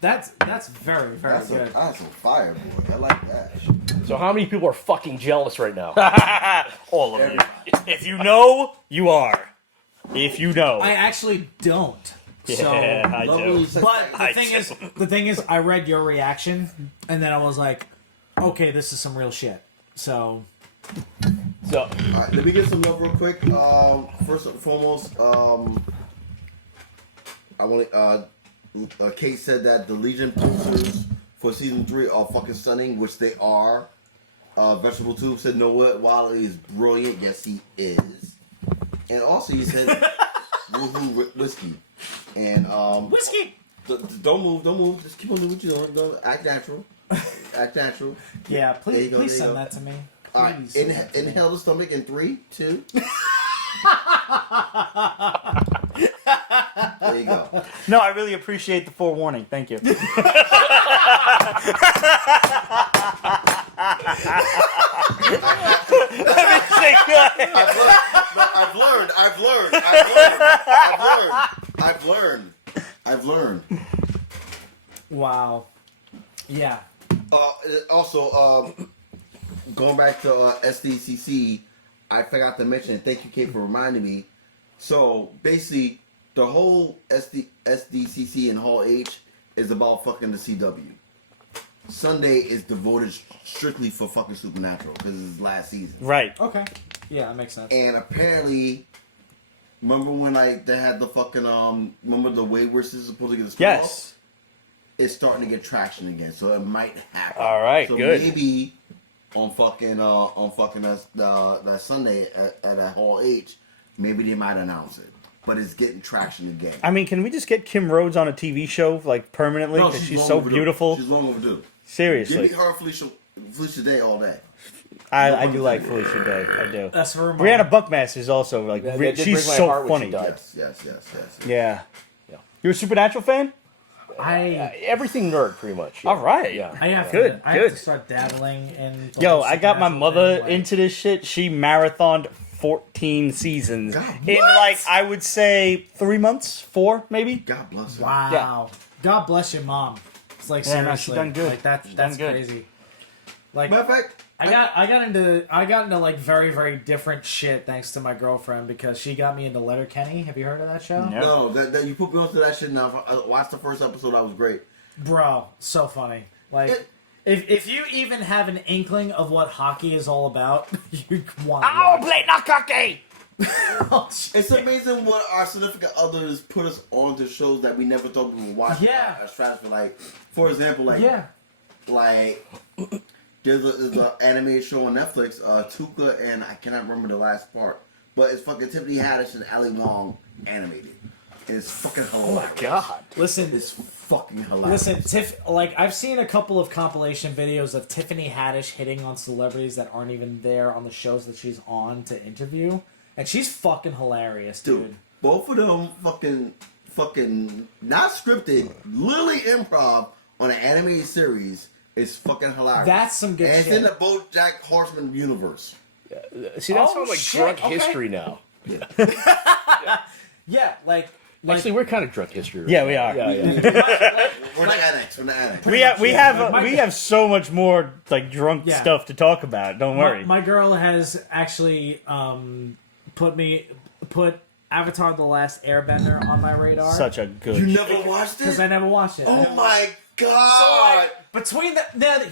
That's very That's good. a fire, boy. I like that. So how many people are fucking jealous right now? All of you. If you know, you are. If you know. I actually don't. So, yeah, I Lovely do. but I the thing is, I read your reaction, and then I was like, okay, this is some real shit. So, So All right, let me get some love real quick. First and foremost, I want Kate said that the Legion posters for season 3 are fucking stunning, which they are. Vegetable Tube said, "No, what? Wally is brilliant. Yes, he is." And also, he said, "Woohoo, whiskey." And Whiskey. Don't move. Just keep on doing what you're doing. Don't act natural. Act natural. Yeah, please, go, please send that to me. All right, inhale the stomach in 3, 2. There you go. No, I really appreciate the forewarning. Thank you. Let me say good. I've learned. Wow. Yeah. Also, going back to SDCC, I forgot to mention. Thank you, Kate, for reminding me. So basically, the whole SDCC and Hall H is about fucking the CW. Sunday is devoted strictly for fucking Supernatural because it's last season. Right. Okay. Yeah, that makes sense. And apparently, remember when they had the fucking remember the Wayward Sisters supposed to get a spinoff? Yes. It's starting to get traction again, so it might happen. All right, so good. Maybe on that Sunday at that Hall H, maybe they might announce it. But it's getting traction again. I mean, can we just get Kim Rhodes on a TV show like permanently? No, Because she's long so overdue. beautiful. She's long overdue. Seriously, Give me her and Felicia Day all day. I do like Felicia Day. I do. That's her. Brianna Buckmaster is also like Yeah, that did she's break my so heart when she funny. died. Yes. Yeah. Yeah. You're a Supernatural fan? Everything nerd, pretty much. Yeah. All right. Yeah. I have Good, to. I have good. to start dabbling in. The Yo, whole I got my Supernatural mother thing, like- into this shit. She marathoned 14 seasons God, in what? like I would say 3 months, 4 maybe. God bless her. Wow. Yeah. God bless your mom. It's like Yeah, no, seriously, she done good. Like She that's done good. crazy. Like Matter of fact, I got into like very, very different shit thanks to my girlfriend because she got me into Letterkenny. Have you heard of that show? No. no, that you put me onto that shit. Now, I watched the first episode. That was great. Bro, so funny. Like if you even have an inkling of what hockey is all about, you want to watch. play not cocky. Oh, shit. It's amazing what our significant others put us on to shows that we never thought we would watch. Yeah. As fast, like, for example, like, Yeah. like there's an animated show on Netflix, Tuca, and I cannot remember the last part, but it's fucking Tiffany Haddish and Ali Wong animated. It's fucking hilarious. Oh, God. Listen, It's fucking hilarious. listen, I've seen a couple of compilation videos of Tiffany Haddish hitting on celebrities that aren't even there on the shows that she's on to interview, and she's fucking hilarious, dude. Both of them fucking not scripted, literally improv on an animated series is fucking hilarious. That's some good and it's shit. in the BoJack Horseman universe. See, that Oh, sounds like shit, drunk okay. history now. Yeah, like Actually, we're kind of drunk history. Right Yeah, we now. are. Yeah, yeah. We're the addicts. We have so much more like drunk Yeah. stuff to talk about. Don't worry. my girl has actually put Avatar: The Last Airbender on my radar. Such a good. You never watched it? because I never watched it. Oh my So god! like, between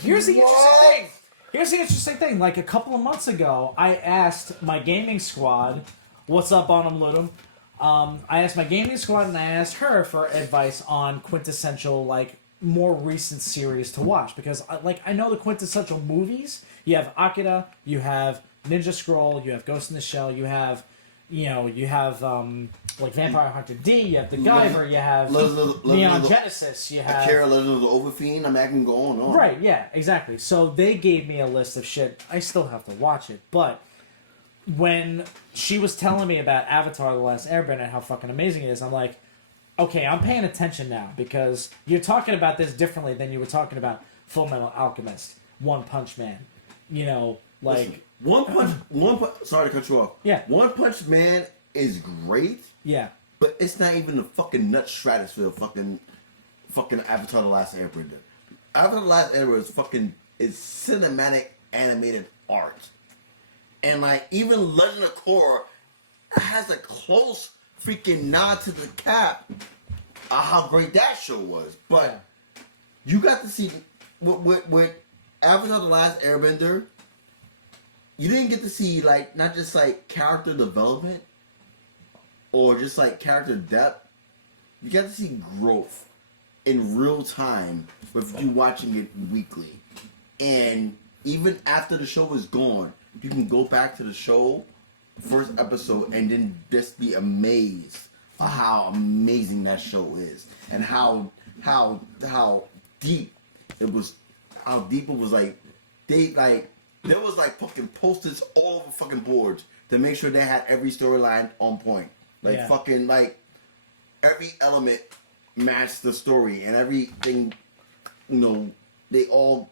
here's the interesting What? thing. Here's the interesting thing. Like a couple of months ago, I asked my gaming squad, "What's up on them, Ludum?" I asked my gaming squad and I asked her for advice on quintessential, like, more recent series to watch because, I know the quintessential movies. You have Akira, you have Ninja Scroll, you have Ghost in the Shell, you have like Vampire Hunter D, you have The Guyver, you have Neon Genesis, you have Akira, Legend of the Overfiend. I can go on and on. Right, yeah, exactly. So they gave me a list of shit. I still have to watch it, but when she was telling me about Avatar: The Last Airbender and how fucking amazing it is, I'm like, okay, I'm paying attention now because you're talking about this differently than you were talking about Full Metal Alchemist, One Punch Man. You know, like Listen, One Punch. Sorry to cut you off. Yeah. One Punch Man is great, yeah, but it's not even the fucking nut stratosphere of fucking Avatar: The Last Airbender. Avatar: The Last Airbender is cinematic animated art. And like even Legend of Korra has a close freaking nod to the cap of how great that show was. But you got to see with Avatar: The Last Airbender, you didn't get to see like not just like character development or just like character depth. you get to see growth in real time with you watching it weekly. And even after the show is gone, you can go back to the show, first episode, and then just be amazed by how amazing that show is. And how deep it was. How deep it was. Like, there was like fucking posters all over fucking boards to make sure they had every storyline on point. Like fucking like every element matched the story and everything, they all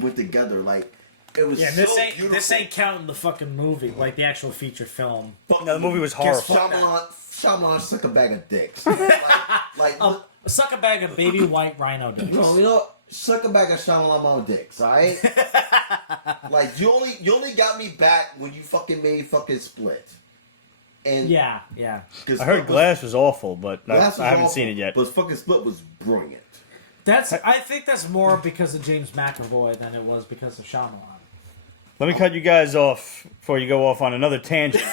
went together. Like it was beautiful. This ain't counting the fucking movie, like the actual feature film. No, the movie was horrible. Shyamalan suck a bag of dicks. Suck a bag of baby white rhino dicks. No, suck a bag of Shyamalan dicks, alright? Like you only got me back when you fucking made fucking Split. And yeah. I heard Glass was awful, but I haven't seen it yet. But fucking Split was brilliant. I think that's more because of James McAvoy than it was because of Shyamalan. Let me cut you guys off before you go off on another tangent.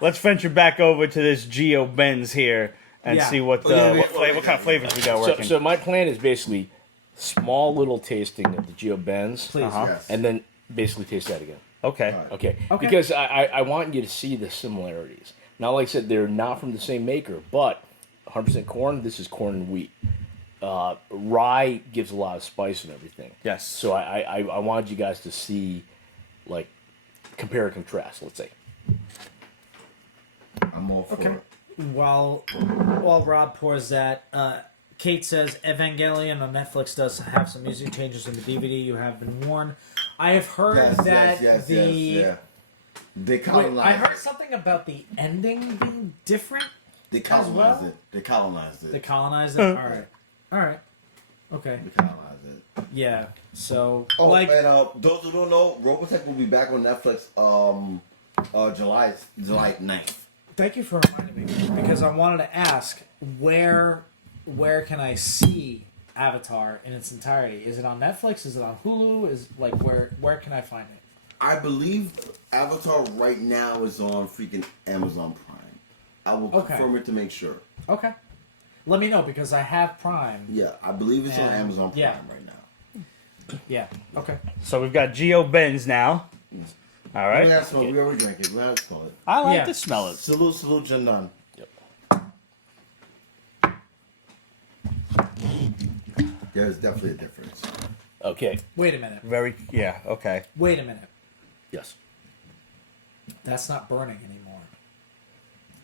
Let's venture back over to this Geo Bens here and see what kind of flavors we got working. So my plan is basically small little tasting of the Geo Bens, Please. Yes. and then basically taste that again. Okay. Okay. Because I want you to see the similarities. Now, like I said, they're not from the same maker, but 100% corn. This is corn and wheat. Rye gives a lot of spice and everything. Yes. So I wanted you guys to see, like, compare and contrast. Let's say. I'm all for it. While Rob pours that, Kate says Evangelion on Netflix does have some music changes in the DVD. You have been warned. I have heard Yes. They colonized I heard something about the ending being different. They colonized it. They colonized it. They colonized it. All right. Okay. They colonized it. Yeah. So and those who don't know, Robotech will be back on Netflix July 9th. thank you for reminding me because I wanted to ask where can I see Avatar in its entirety? Is it on Netflix? Is it on Hulu? Is like where can I find it? I believe Avatar right now is on freaking Amazon Prime. I will confirm it to make sure. Okay. Let me know because I have Prime. Yeah, I believe it's on Amazon Prime right now. Yeah. Okay. So we've got Geo Bens now. All right. We already drank it. Let's call it. I like to smell it. Salute, Jandan. Yep. There's definitely a difference. Okay. Wait a minute. Okay. Wait a minute. Yes. That's not burning anymore.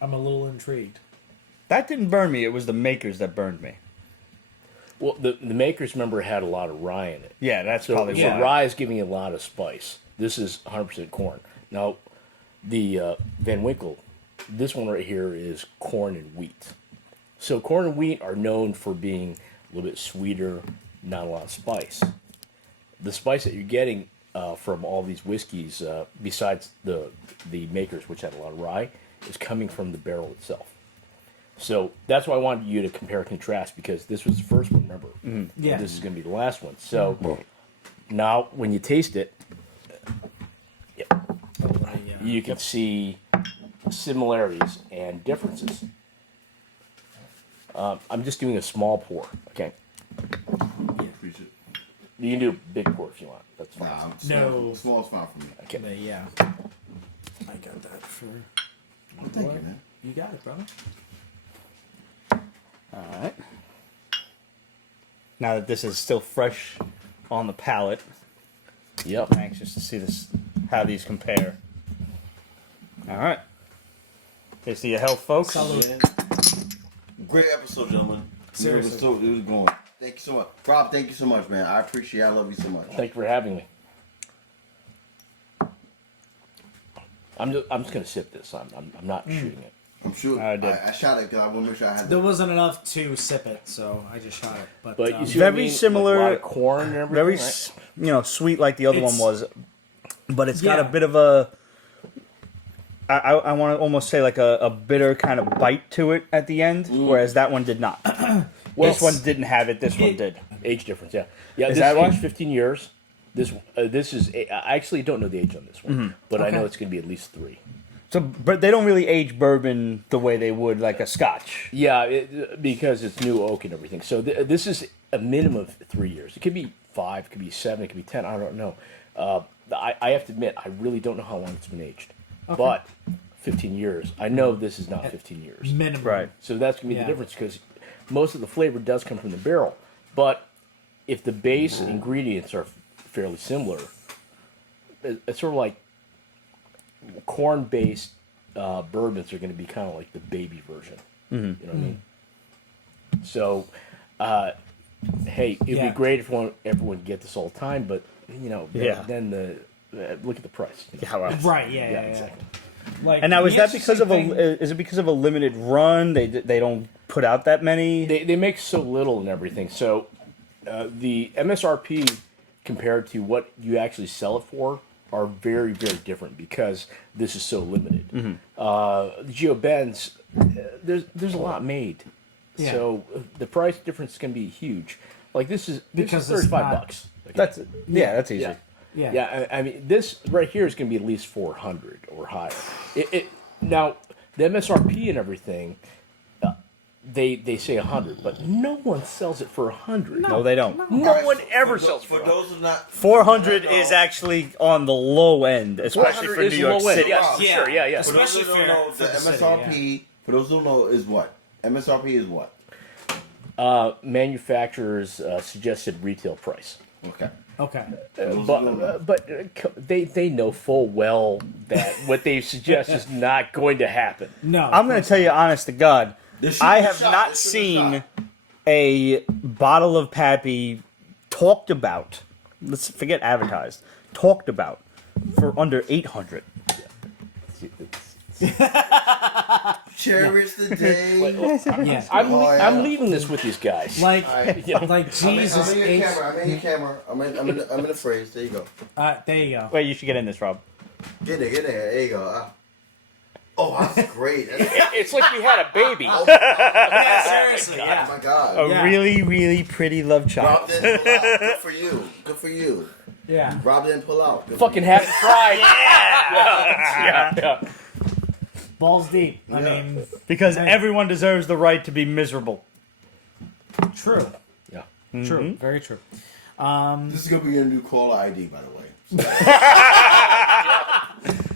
I'm a little intrigued. That didn't burn me. It was the makers that burned me. Well, the makers, remember, had a lot of rye in it. Yeah, that's So probably why. rye is giving you a lot of spice. This is 100% corn. Now, the Van Winkle, this one right here is corn and wheat. So corn and wheat are known for being a little bit sweeter, not a lot of spice. The spice that you're getting from all these whiskeys, besides the makers, which had a lot of rye, is coming from the barrel itself. So that's why I wanted you to compare and contrast, because this was the first one, remember? Mm-hmm. Yeah. This is going to be the last one. So now when you taste it, you can see similarities and differences. I'm just doing a small pour, okay? Appreciate it. You can do a big pour if you want. That's fine. No. Small is fine for me. Okay. But yeah. I got that for. Thank you, man. You got it, brother. All right. Now that this is still fresh on the palate, Yep. I'm anxious to see how these compare. All right. Taste of your health, folks. Salud. Great episode, gentlemen. Seriously. It was going. Thank you so much. Rob, thank you so much, man. I appreciate it. I love you so much. Thank you for having me. I'm just gonna sip this. I'm not shooting it. I'm sure. I did. I shot it because I want to make sure I had There wasn't enough to sip it, so I just shot it. But But you see what I Very mean? similar- Like a lot of corn and everything. Very, right? sweet like the other one It's- was, but it's got a Yeah. bit of a. I want to almost say like a bitter kind of bite to it at the end, whereas that one did not. This one didn't have it. This one did. Age difference, yeah. Yeah, Is this that is why? aged 15 years. This is. I actually don't know the age on this one, but I know Okay. it's going to be at least 3. So, but they don't really age bourbon the way they would like a Scotch. Yeah, because it's new oak and everything. So this is a minimum of 3 years. It could be 5, it could be 7, it could be 10. I don't know. I have to admit, I really don't know how long it's been aged. Okay. But 15 years. I know this is not 15 years. Minimum. Right. So that's going to be the difference because most of the flavor does come from the barrel. But if the base ingredients are fairly similar, it's sort of like corn-based bourbons are going to be kind of like the baby version. Mm-hmm. You know what I mean? So, hey, it'd be great if everyone could get this all the time, but then look at the price. You know? Yeah, well, Right. Yeah. Exactly. Like, and now is that because of is it because of a limited run? They don't put out that many. They make so little and everything. So the MSRP compared to what you actually sell it for are very, very different because this is so limited. Mm-hmm. The Geo Bens, there's a lot made, so the price difference can be huge. Like this is $35. Okay. That's that's easy. Yeah. I mean, this right here is going to be at least 400 or higher. Now the MSRP and everything, they say 100, but no one sells it for 100. No, they don't. No one ever sells for those who not 400 is actually on the low end, especially for New York City. Yes, sure, yeah. For those who don't know, the MSRP. For those who don't know, is what MSRP is what manufacturer's suggested retail price. Okay. But they know full well that what they suggest is not going to happen. No, I'm going to tell you, honest to God, I have not seen a bottle of Pappy talked about. Let's forget advertised. Talked about for under 800. Cherish the day. I'm leaving this with these guys. like Jesus. I'm in your camera. I'm in the phrase. There you go. There you go. Wait, you should get in this, Rob. Get there. There you go. Oh, that's great. It's like we had a baby. Yeah, seriously. Oh Yeah. my God. A really, really pretty love child. Rob didn't pull out. Good for you. Yeah. Rob didn't pull out. Fucking haven't tried. Yeah. Balls deep. I mean, Because everyone deserves the right to be miserable. true. Yeah. True. Very true. This is gonna be your new caller ID, by the way.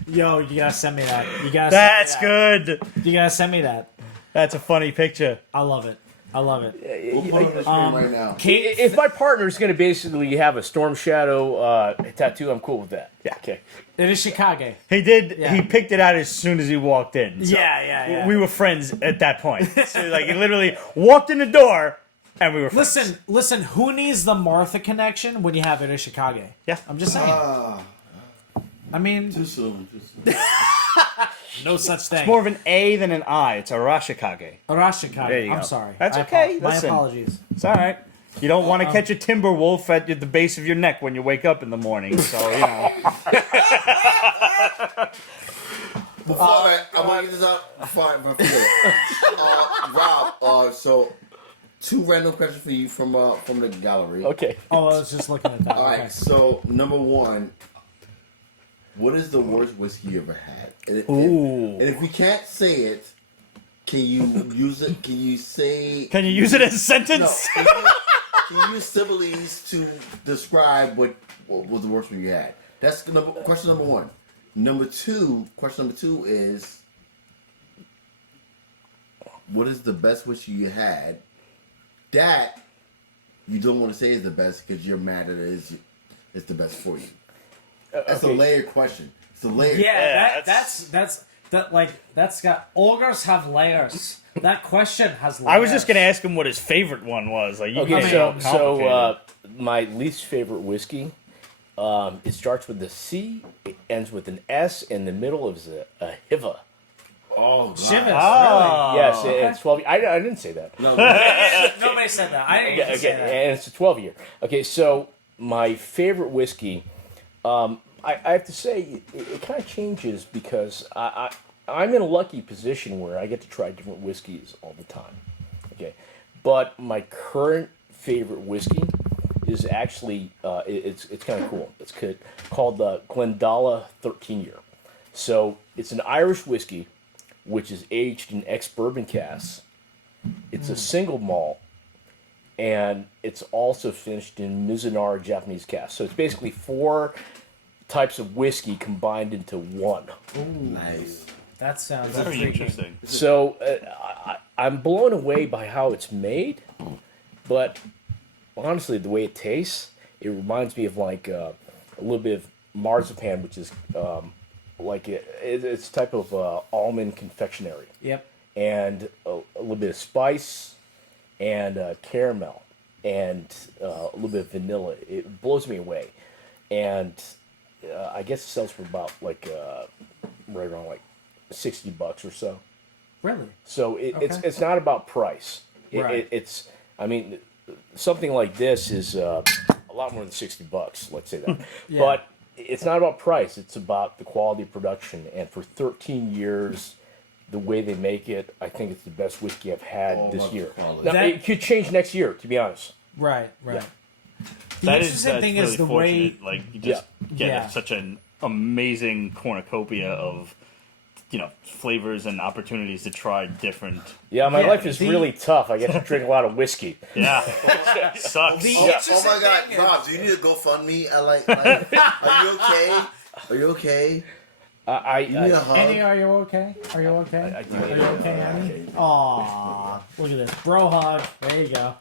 Yo, you gotta send me that. That's good. You gotta send me that. That's a funny picture. I love it. We'll put it on the screen right now. If my partner is going to basically have a Storm Shadow tattoo, I'm cool with that. Yeah. Okay. It is Chicago. He did. Yeah. He picked it out as soon as he walked in. So Yeah. We were friends at that point. So like he literally walked in the door, and we were friends. Listen. Who needs the Martha connection when you have it in Chicago? Yeah. I'm just saying. I mean, Too soon. no such thing. It's more of an A than an I. It's Arashikage. Arashikage. There you I'm go. sorry. That's okay. My Listen. apologies. It's all right. You don't want to catch a timber wolf at the base of your neck when you wake up in the morning. So Before I'm gonna get this up. Fine. Rob. So 2 random questions for you from the gallery. Okay. Oh, I was just looking at that. All Okay. right. So number 1. What is the worst whiskey you ever had? And if you can't say it, can you use it? Can you say? can you use it as a No. sentence? Can you use similes to describe what was the worst one you had? That's question number 1. Question number two is, what is the best whiskey you had that you don't want to say is the best because you're mad that it's the best for you? That's a layered question. It's a layered. Yeah, that's got ogres have layers. That question has layers. I was just gonna ask him what his favorite one was. Like, you Okay, get so my least favorite whiskey, it starts with a C, it ends with an S, and the middle is a Hiva. Oh, God. Chivas, Yes, it's 12. I didn't say that. No, really? Nobody said that. I didn't even say that. And it's a 12-year. Okay, so my favorite whiskey, I have to say, it kind of changes because I'm in a lucky position where I get to try different whiskeys all the time. Okay, but my current favorite whiskey is actually it's kind of cool. It's called the GlenDronach 13-year. So it's an Irish whiskey, which is aged in ex-bourbon casks. It's a single malt, and it's also finished in Mizunara Japanese casks. So it's basically 4 types of whiskey combined into one. Ooh, Nice. that sounds Very intriguing. interesting. So I'm blown away by how it's made, but honestly, the way it tastes, it reminds me of like a little bit of marzipan, which is it's a type of almond confectionery, Yep. and a little bit of spice and caramel and a little bit of vanilla. It blows me away, and I guess it sells for about like right around like $60 or so. Really? So Okay. it's not about price. Right. It's I mean, something like this is a lot more than $60. Let's say that, Yeah. but it's not about price. It's about the quality of production. And for 13 years, the way they make it, I think it's the best whiskey I've had this much year. quality. Now, That- it could change next year, to be honest. Right. The That is interesting that's thing really is the fortunate. way. Like you just get Yeah. such an amazing cornucopia of flavors and opportunities to try different. Yeah, my Yeah, life is the- really tough. I get to drink a lot of whiskey. Yeah, sucks. The Oh interesting my God, thing Bob, do you need to GoFundMe? Are you okay? Are you okay? You need a hug? Annie, are you okay? Are you okay? I do. Are you okay, Annie? Aww. Look at this. Bro hug. There you go.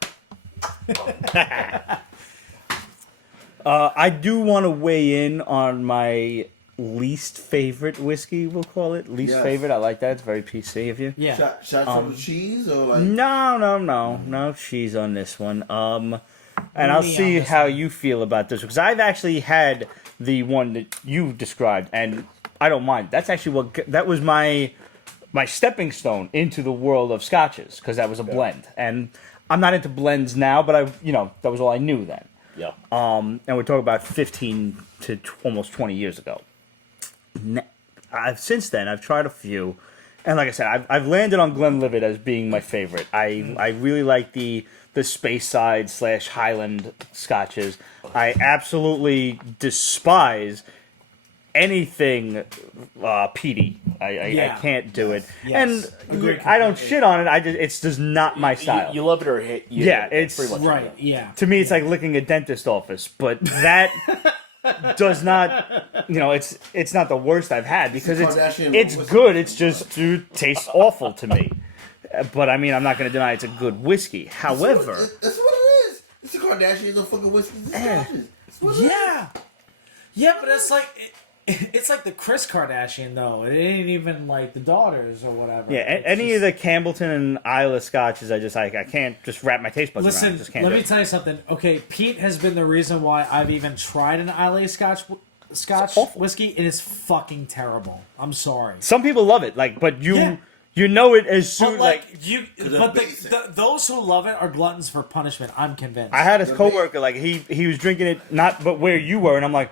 I do want to weigh in on my least favorite whiskey. We'll call it least Yes. favorite. I like that. It's very PC of you. Yeah. Shots from the cheese or like? No cheese on this one. And I'll Me see on this how one. you feel about this because I've actually had the one that you described, and I don't mind. That's actually that was my stepping stone into the world of scotches because that was a blend, and I'm not into blends now, but that was all I knew then. Yeah. And we're talking about 15 to almost 20 years ago. Since then, I've tried a few, and like I said, I've landed on Glenlivet as being my favorite. I really like the Space Side / Highland scotches. I absolutely despise anything peaty. I can't do it, Yes. Agreed and I don't completely. shit on it. It's just not my style. You love it or hate you. Yeah, hate it. it's- pretty much Right. Yeah. To me, it's like licking a dentist office, but that does not, it's not the worst I've had because Kardashian it's whiskey. good. It's just tastes awful to me. But I mean, I'm not going to deny it's a good whiskey. However, That's what it is. It's a Kardashian of fucking whiskeys and scotches. That's what it is. Yeah. Yeah, but it's like it's like the Kris Kardashian though. It ain't even like the daughters or whatever. yeah, It's any just- of the Campbellton and Isla scotches, I can't just wrap my taste buds around. I Listen, just can't let do me it. tell you something. Okay, Pete has been the reason why I've even tried an Islay Scotch It's awful. whiskey. It is fucking terrible. I'm sorry. Some people love it, but Yeah. you know it as soon But they're basic. those who love it are gluttons for punishment. I'm convinced. I had a coworker he was drinking it but where you were, and I'm like,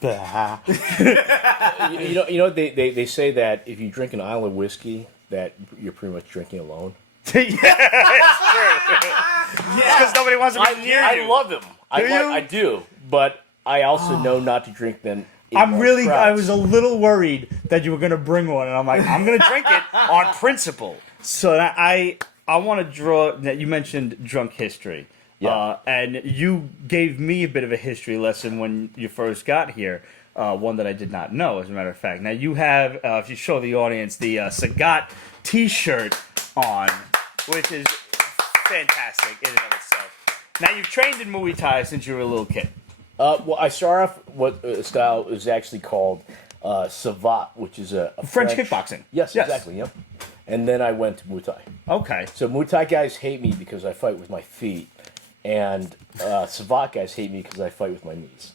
bah. You know they say that if you drink an island whiskey, that you're pretty much drinking alone. Yeah, it's true. Because nobody wants to be near you. I love them. Do you? I do, but I also know not to drink them. in I'm large really. I crowds. was a little worried that you were going to bring one, and I'm like, I'm going to drink it on principle. So that I want to draw. That you mentioned drunk history, Yeah. and you gave me a bit of a history lesson when you first got here. One that I did not know, as a matter of fact. Now you have, if you show the audience, the Sagat T-shirt on, which is fantastic in and of itself. Now you've trained in Muay Thai since you were a little kid. Well, I started off what style is actually called Savat, which is a French kickboxing. Yes, exactly. Yep. And then I went to Muay Thai. Okay. So Muay Thai guys hate me because I fight with my feet, and Savat guys hate me because I fight with my knees.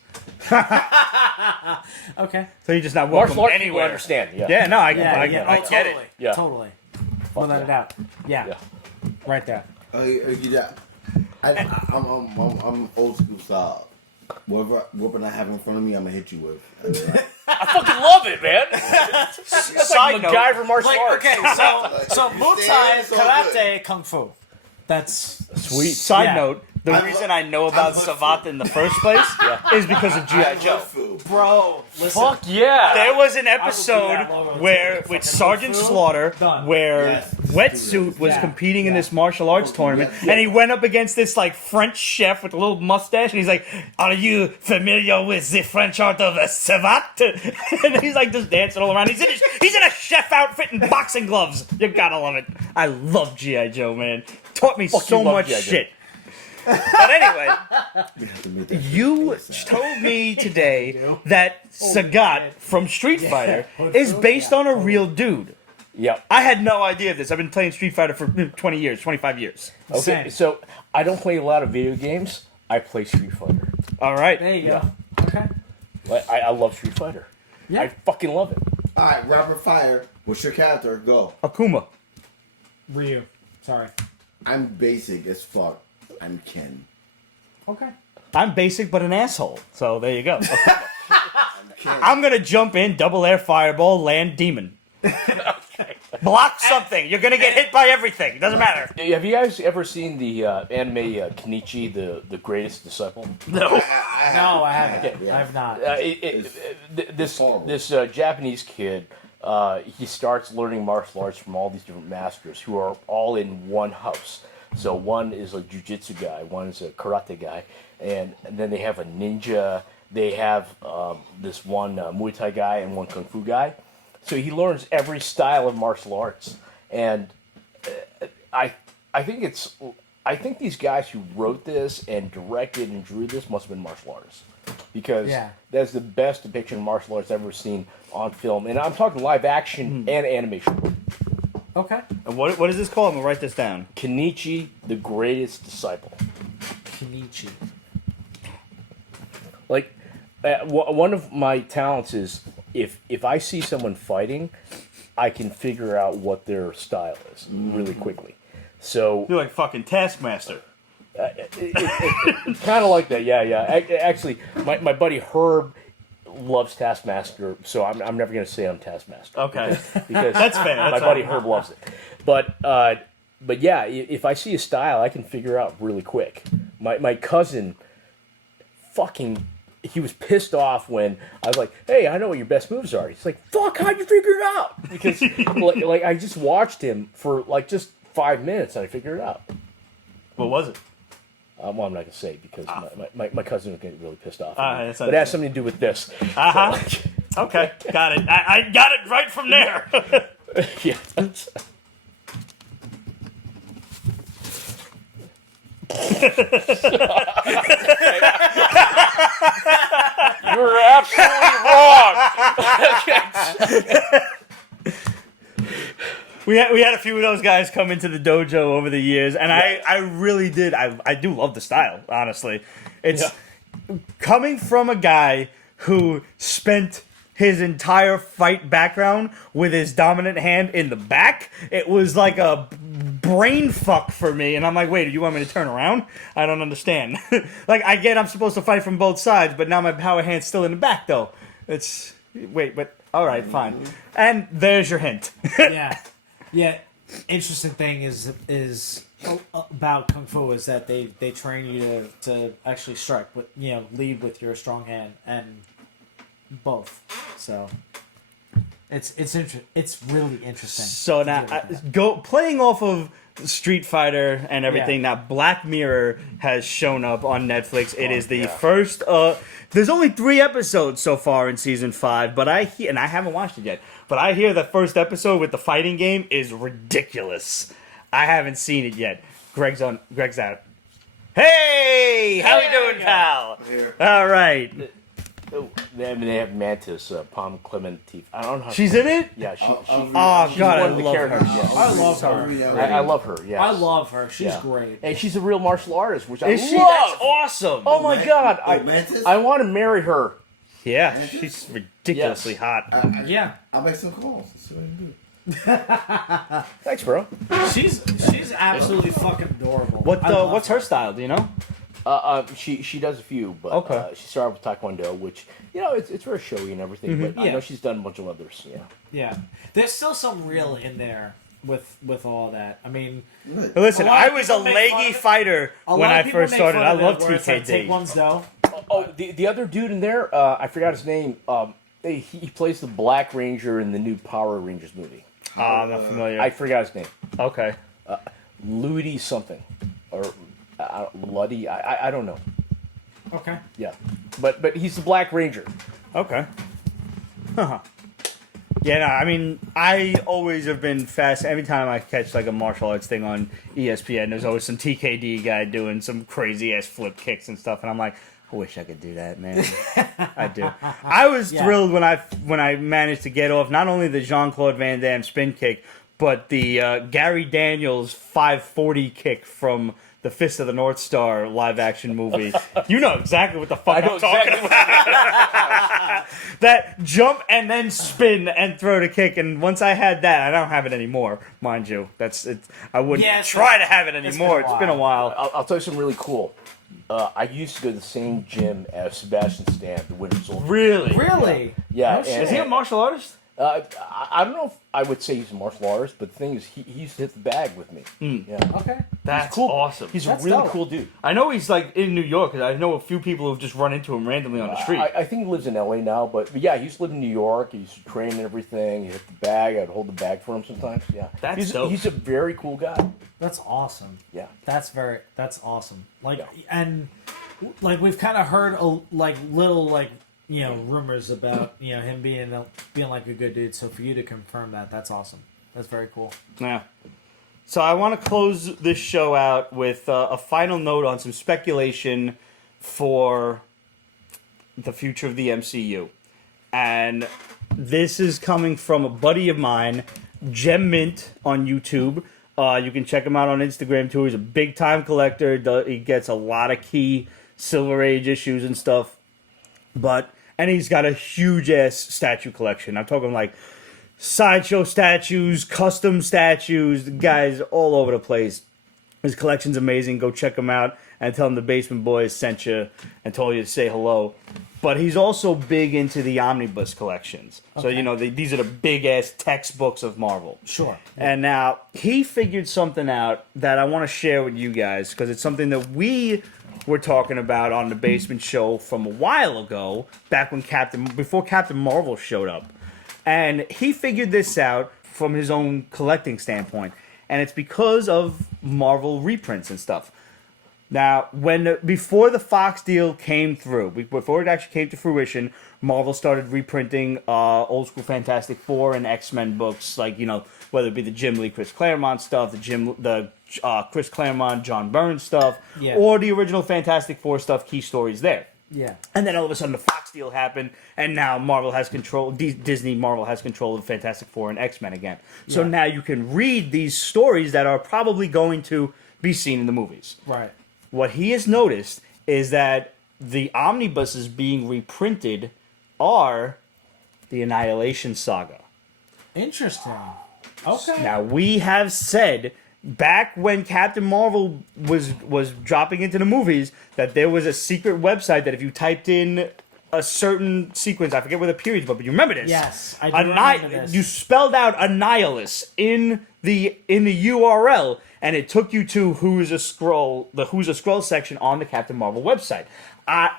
okay. So you're just not welcome Martial arts people anywhere. understand. Yeah. Yeah, no, I Yeah. get Totally. it. Yeah. Totally. Without a doubt. Yeah. Yeah. Right there. I'm old school style. Whatever weapon I have in front of me, I'm gonna hit you with. I fucking love it, man. That's Side like note, MacGyver martial Like, arts. okay, so Muay Thai, Stand, so karate, good. kung fu. That's Sweet. Side Yeah. note, The reason I know about Savate in the first place is because of G.I. Joe. Bro, listen. Fuck yeah! There was an that episode logo where too. with Fucking Sergeant Winkle. Slaughter, Done. where Yes. Wetsuit was Yeah. competing in Yeah. this martial arts tournament, and he went up against this like French chef with a little mustache, and he's like, "Are you familiar with the French art of a savate?" And he's like just dancing all around. He's in a chef outfit and boxing gloves. You gotta love it. I love G.I. Joe, man. Taught me so you love much G.I. Joe. shit. But anyway, you told me today that Sagat from Street Fighter is based on a real dude. Yep. I had no idea of this. I've been playing Street Fighter for 20 years, 25 years. Okay, Same. so I don't play a lot of video games. I play Street Fighter. All right. There you go. Okay. Like, I love Street Fighter. Yeah. I fucking love it. All right, rapid fire. What's your character? Go. Akuma. Ryu. Sorry. I'm basic as fuck. I'm Ken. Okay. I'm basic but an asshole. So there you go. Ken. I'm going to jump in, double air fireball, land demon. Block something. You're going to get hit by everything. Doesn't matter. Have you guys ever seen the anime Kenichi, the Greatest Disciple? No. No, I haven't. Yeah. I have not. This horrible. Japanese kid, he starts learning martial arts from all these different masters who are all in one house. So one is a jujitsu guy, one is a karate guy, and then they have a ninja. They have this one Muay Thai guy and one Kung Fu guy. So he learns every style of martial arts, and I think these guys who wrote this and directed and drew this must have been martial artists, because that's the best depiction of martial arts I've ever seen on film, and I'm talking live action and animation. Okay. And what is this called? I'm going to write this down. Kenichi, the Greatest Disciple. Kenichi. Like, one of my talents is if I see someone fighting, I can figure out what their style is really quickly. So You're like fucking Taskmaster. it's kind of like that, yeah. Actually, my buddy Herb loves Taskmaster, so I'm never going to say I'm Taskmaster. Okay. Because That's fair. my That's buddy all. Herb loves it. But yeah, if I see a style, I can figure out really quick. My cousin fucking... He was pissed off when I was like, "Hey, I know what your best moves are." He's like, "Fuck, how'd you figure it out?" Because like I just watched him for like just 5 minutes and I figured it out. What was it? Well, I'm not gonna say because my cousin was getting really pissed off. That's But it has something to do with this. Uh-huh. Okay, got it. I got it right from there. Yeah. You're absolutely wrong. We had a few of those guys come into the dojo over the years, and I really did. I do love the style, honestly. It's coming from a guy who spent his entire fight background with his dominant hand in the back. It was like a brain fuck for me, and I'm like, wait, do you want me to turn around? I don't understand. Like, I get I'm supposed to fight from both sides, but now my power hand's still in the back, though. It's... Wait, but... Alright, fine. And there's your hint. Yeah. Interesting thing is about Kung Fu is that they train you to actually strike, with lead with your strong hand and both. So it's really interesting. So now, playing off of Street Fighter and everything. Yeah. Now, Black Mirror has shown up on Netflix. It is the yeah. first. There's only 3 episodes so far in season 5, but I haven't watched it yet. But I hear the first episode with the fighting game is ridiculous. I haven't seen it yet. Greg's out. Hey, how you doing, pal? Here. All right. They have Mantis, Palm Clemente. I don't know. She's in it? Yeah, she. Oh she's God, I one of the love characters. her. Yes. I love her. I love her. Yes. I love her. She's Yeah. great. And she's a real martial artist, which I Is love. she? That's awesome. Oh my God! Mantis? I want to marry her. Yeah, she's ridiculously Yes. hot. Yeah, I'll make some calls. That's what I do. Thanks, bro. she's absolutely fucking adorable. What's her style? Do you know? She does a few, but Okay. she started with Taekwondo, which it's very showy and everything. But I Yeah. know she's done a bunch of others. Yeah. Yeah, there's still some real in there with all that. I mean, Listen, I was a leggy fighter when I first started. I love TKD. Like, take one's dough. Oh, the other dude in there, I forgot his name. He plays the Black Ranger in the new Power Rangers movie. I'm not familiar. I forgot his name. Okay. Ludi something. Or Luddy. I don't know. Okay. Yeah. But he's the Black Ranger. Okay. Huh. Yeah, no, I mean, I always have been fast. Every time I catch like a martial arts thing on ESPN, there's always some TKD guy doing some crazy ass flip kicks and stuff, and I'm like, I wish I could do that, man. I do. I was thrilled when I managed to get off not only the Jean-Claude Van Damme spin kick, but the Gary Daniels 540 kick from the Fist of the North Star live action movie. You know exactly what the fuck I'm talking about. That jump and then spin and throw the kick, and once I had that, I don't have it anymore, mind you. That's it. I wouldn't try to have it anymore. It's been a while. I'll tell you something really cool. I used to go to the same gym as Sebastian Stan, the Winter Soldier. Really? Yeah. Is he a martial artist? I don't know if I would say he's a martial artist, but the thing is, he used to hit the bag with me. Yeah. Okay. That's cool. awesome. He's a really cool dude. I know he's like in New York, because I know a few people who've just run into him randomly on the street. I think he lives in LA now, but yeah, he used to live in New York. He used to train and everything. He hit the bag. I'd hold the bag for him sometimes. Yeah. That's dope. He's a very cool guy. That's awesome. Yeah. That's awesome. Like, and like we've kind of heard little rumors about him being like a good dude. So for you to confirm that, that's awesome. That's very cool. Yeah. So I want to close this show out with a final note on some speculation for the future of the MCU. And this is coming from a buddy of mine, Gem Mint on YouTube. You can check him out on Instagram too. He's a big time collector. He gets a lot of key Silver Age issues and stuff. And he's got a huge ass statue collection. I'm talking like sideshow statues, custom statues. The guy's all over the place. His collection's amazing. Go check him out and tell him the Basement Boys sent you and told you to say hello. But he's also big into the omnibus collections. Okay. So, these are the big-ass textbooks of Marvel. Sure. And now, he figured something out that I want to share with you guys, because it's something that we were talking about on the Basement Show from a while ago, back when before Captain Marvel showed up. And he figured this out from his own collecting standpoint. And it's because of Marvel reprints and stuff. Now, before the Fox deal came through, before it actually came to fruition, Marvel started reprinting old school Fantastic Four and X-Men books, like, whether it be the Jim Lee, Chris Claremont stuff, the Chris Claremont, John Byrne stuff, or the original Fantastic Four stuff, key stories there. Yeah. And then all of a sudden the Fox deal happened, and now Marvel has control, Marvel has control of Fantastic Four and X-Men again. So now you can read these stories that are probably going to be seen in the movies. Right. What he has noticed is that the omnibuses being reprinted are the Annihilation Saga. Interesting. Okay. Now, we have said back when Captain Marvel was dropping into the movies that there was a secret website that if you typed in a certain sequence, I forget where the period was, but you remember this? Yes, I do remember this. You spelled out Annihilus in the URL, and it took you to the Who's a Skrull section on the Captain Marvel website.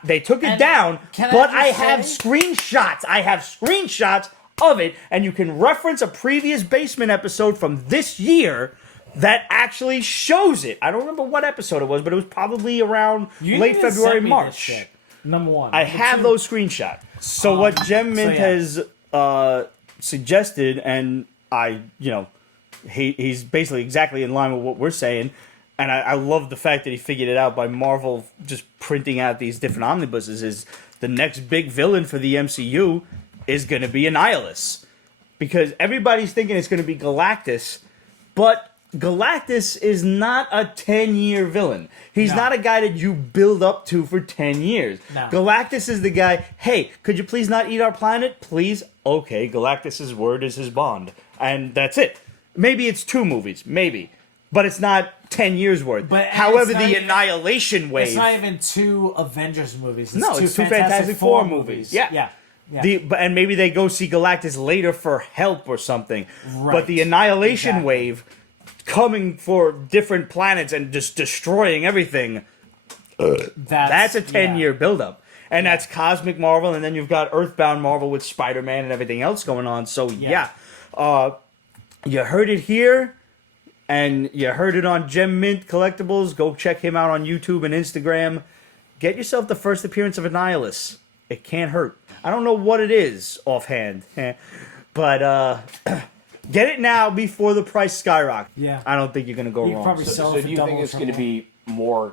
They took it down, but I have screenshots. I have screenshots of it, and you can reference a previous Basement episode from this year that actually shows it. I don't remember what episode it was, but it was probably around late February, March. Number one. I have those screenshots. So what Gem Mint has suggested, and he's basically exactly in line with what we're saying, and I love the fact that he figured it out by Marvel just printing out these different omnibuses, is the next big villain for the MCU is going to be Annihilus. Because everybody's thinking it's going to be Galactus, but Galactus is not a 10-year villain. He's not a guy that you build up to for 10 years. No. Galactus is the guy, hey, could you please not eat our planet? Please? Okay, Galactus's word is his bond. And that's it. Maybe it's 2 movies, maybe. But it's not 10 years worth. However, the Annihilation wave... It's not even 2 Avengers movies. It's it's 2 Fantastic Four movies. Yeah. Yeah. And maybe they go see Galactus later for help or something. Right. But the Annihilation Exactly. wave coming for different planets and just destroying everything. That's a 10-year buildup. And that's Cosmic Marvel, and then you've got Earthbound Marvel with Spider-Man and everything else going on. So, you heard it here, and you heard it on Gem Mint Collectibles. Go check him out on YouTube and Instagram. Get yourself the first appearance of Annihilus. It can't hurt. I don't know what it is offhand, but get it now before the price skyrockets. Yeah. I don't think you're going to go You wrong. probably So, sell so it for do you double think or it's going to triple. be more,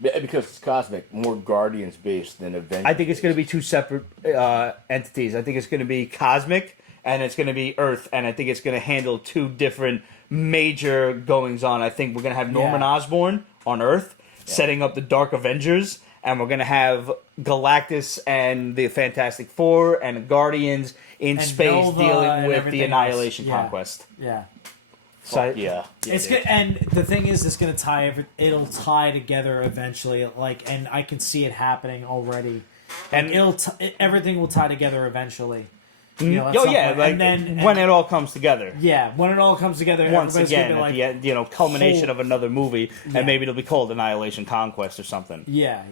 because it's cosmic, more Guardians based than Avengers? I think it's going to be two separate entities. I think it's going to be Cosmic, and it's going to be Earth, and I think it's going to handle two different major goings on. I think we're going to have Norman Osborn on Earth, setting up the Dark Avengers, and we're going to have Galactus and the Fantastic Four and the Guardians in And space Nova dealing and with everything the else. Annihilation Yeah. Conquest. Yeah. So It's good, and the thing is, it's gonna it'll tie together eventually. Like, and I can see it happening already. And- everything will tie together eventually. You know, at Oh some yeah, point. like and then when it all comes together. when it all comes together, Once everybody's again, gonna at be the like, end, culmination of another movie, Yeah. and maybe it'll be called Annihilation Conquest or something. yeah.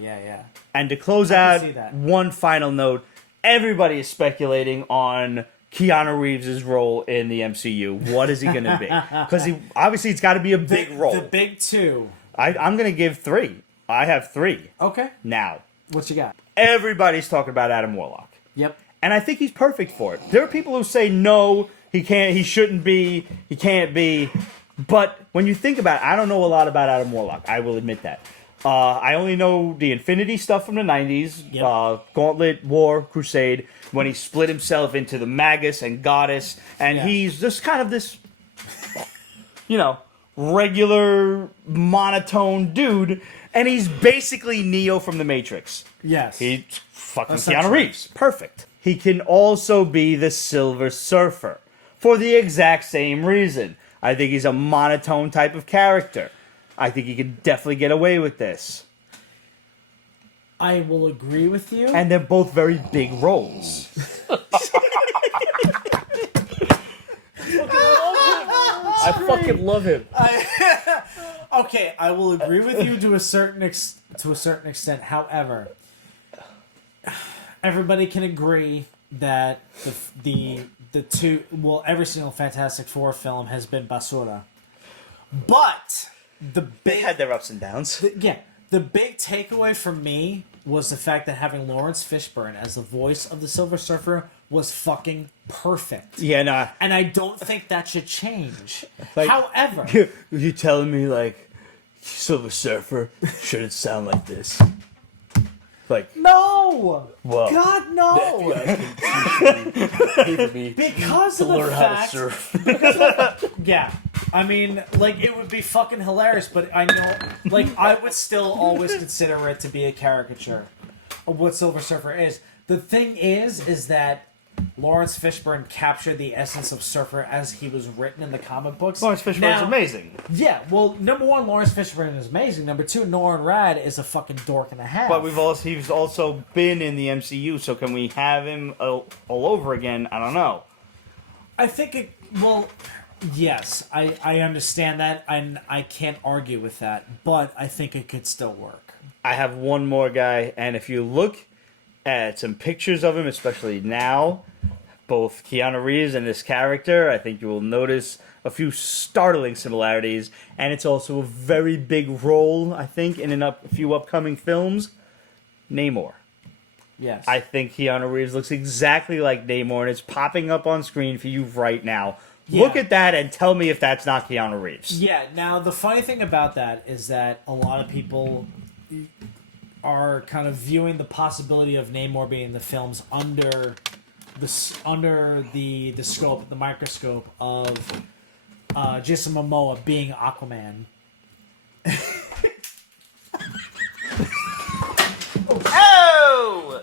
And to close I out, can see that. one final note: everybody is speculating on Keanu Reeves' role in the MCU. What is he going to be? Because obviously it's got to be a big role. The big two. I'm going to give 3. I have 3 Okay, now. what you got? Everybody's talking about Adam Warlock. Yep. And I think he's perfect for it. There are people who say no, he can't, he shouldn't be, he can't be. But when you think about it, I don't know a lot about Adam Warlock. I will admit that. I only know the Infinity stuff from the 90s. Yep. Gauntlet, War, Crusade. When he split himself into the Magus and Goddess. And he's just kind of this, regular, monotone dude. And he's basically Neo from the Matrix. Yes. He's fucking Essentially. Keanu Reeves. Perfect. He can also be the Silver Surfer for the exact same reason. I think he's a monotone type of character. I think he could definitely get away with this. I will agree with you. And they're both very big roles. I fucking love him. Okay, I will agree with you to a certain extent. However, everybody can agree that the two, every single Fantastic Four film has been basura. But They had their ups and downs. the big takeaway for me was the fact that having Lawrence Fishburne as the voice of the Silver Surfer was fucking perfect. Yeah, nah. And I don't think that should change. Like- However, You telling me, like, Silver Surfer shouldn't sound like this? Like, no! well, God, no! Pay for me Because to of the learn how to fact, surf. yeah, I mean, like, it would be fucking hilarious, but I know, like, I would still always consider it to be a caricature of what Silver Surfer is. The thing is that Lawrence Fishburne captured the essence of Surfer as he was written in the comic books. Lawrence Fishburne's Now- amazing. Yeah, well, number one, Lawrence Fishburne is amazing. Number two, Norrin Rad is a fucking dork and a half. But he's also been in the MCU, so can we have him all over again? I don't know. I think yes, I understand that, and I can't argue with that, but I think it could still work. I have one more guy, and if you look at some pictures of him, especially now, both Keanu Reeves and this character, I think you will notice a few startling similarities, and it's also a very big role, I think, in a few upcoming films. Namor. Yes. I think Keanu Reeves looks exactly like Namor, and it's popping up on screen for you right now. Yeah. Look at that and tell me if that's not Keanu Reeves. Yeah, now the funny thing about that is that a lot of people are kind of viewing the possibility of Namor being in the films under the scope, the microscope of Jason Momoa being Aquaman. Oh!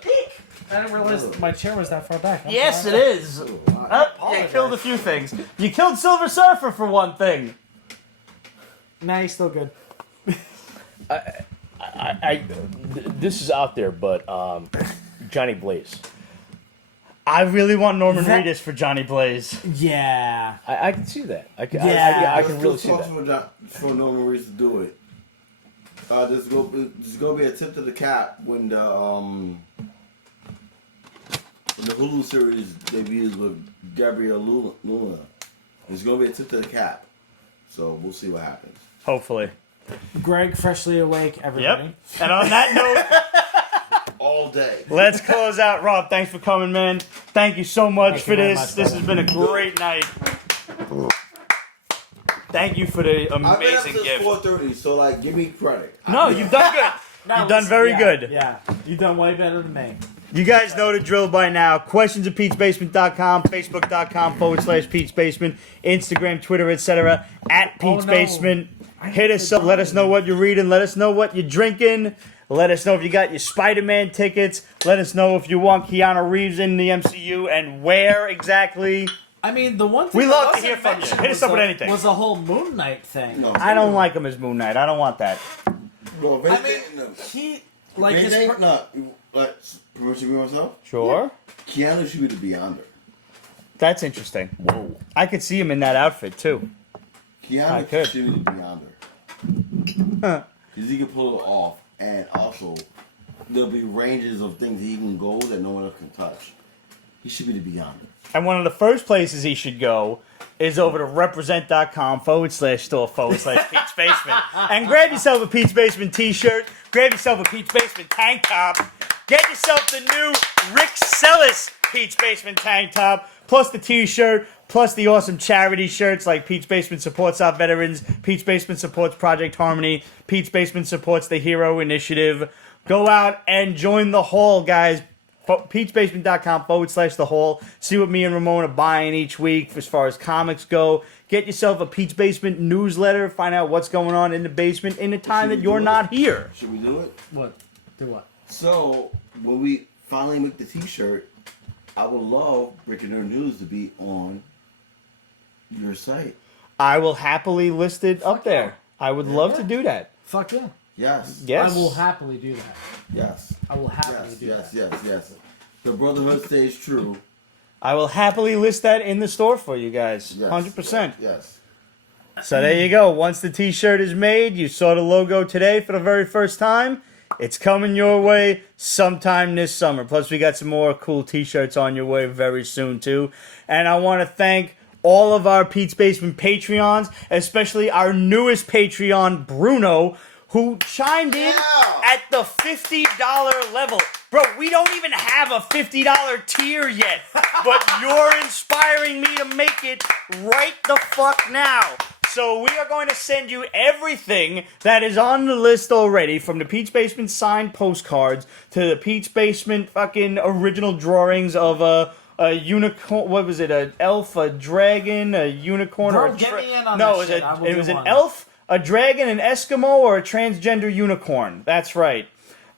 I didn't realize my chair was that far back. Yes, it is. You killed a few things. You killed Silver Surfer for one thing. Nah, he's still good. This is out there, but Johnny Blaze. I really want Norman Reedus for Johnny Blaze. Yeah. I can see that. I can really see that. For Norman Reedus to do it. There's gonna be a tip to the cap when the Hulu series debuts with Gabrielle Luna. There's gonna be a tip to the cap. So we'll see what happens. Hopefully. Greg, freshly awake, everybody. Yep. And on that note, all day. let's close out. Rob, thanks for coming, man. Thank you so much Thank for you very this. much, This brother. has been a great night. Thank you for the I've been up amazing since gift. 4:30, so like, give me credit. No, you've done good. No, You've done very good. Yeah, you've done way better than me. You guys know the drill by now. Questions at Pete'sBasement.com, Facebook.com/Pete's Basement, Instagram, Twitter, etc. at Pete's no. Basement. Hit us up. Let us know what you're reading. Let us know what you're drinking. Let us know if you got your SpiderMan tickets. Let us know if you want Keanu Reeves in the MCU and where exactly. I mean, the one thing We that love to wasn't hear from you. mentioned Hit us was up with the- anything. Was the whole Moon Knight thing. No. I don't like him as Moon Knight. I don't want that. Bro, I mean, he like his. Permission to be myself? Sure. Keanu should be the Beyonder. That's interesting. Whoa. I could see him in that outfit too. I Keanu could. should be the Beyonder. Because he can pull it off, and also there'll be ranges of things he can go that no one else can touch. He should be the Beyonder. And one of the first places he should go is over to represent.com/store/Pete's Basement. And grab yourself a Pete's Basement t-shirt. Grab yourself a Pete's Basement tank top. Get yourself the new Rick Sellis Pete's Basement tank top. Plus the t-shirt. Plus the awesome charity shirts like Pete's Basement supports our veterans. Pete's Basement supports Project Harmony. Pete's Basement supports the Hero Initiative. Go out and join the haul, guys. Pete'sBasement.com/the haul. See what me and Ramon are buying each week as far as comics go. Get yourself a Pete's Basement newsletter. Find out what's going on in the basement in the time that you're not here. Should we do it? What? Do what? So, when we finally make the t-shirt, I would love Breaking News to be on your site. I will happily list it up there. I would love to do that. Fuck yeah. Yes. Yes. I will happily do that. Yes. I will happily Yes, do yes, that. yes. The brotherhood stays true. I will happily list that in the store for you guys. Yes. 100%. Yes. So there you go. Once the t-shirt is made, you saw the logo today for the very first time. It's coming your way sometime this summer. Plus, we got some more cool t-shirts on your way very soon, too. And I want to thank all of our Pete's Basement Patreons, especially our newest Patreon, Bruno, who chimed in at the $50 level. Bro, we don't even have a $50 tier yet, but you're inspiring me to make it right the fuck now. So we are going to send you everything that is on the list already, from the Pete's Basement signed postcards to the Pete's Basement fucking original drawings of a unicorn. What was it? An elf, a dragon, a unicorn, Bro, or a get me in on no, that shit. I will it do was an one. elf, a dragon, an Eskimo, or a transgender unicorn. That's right.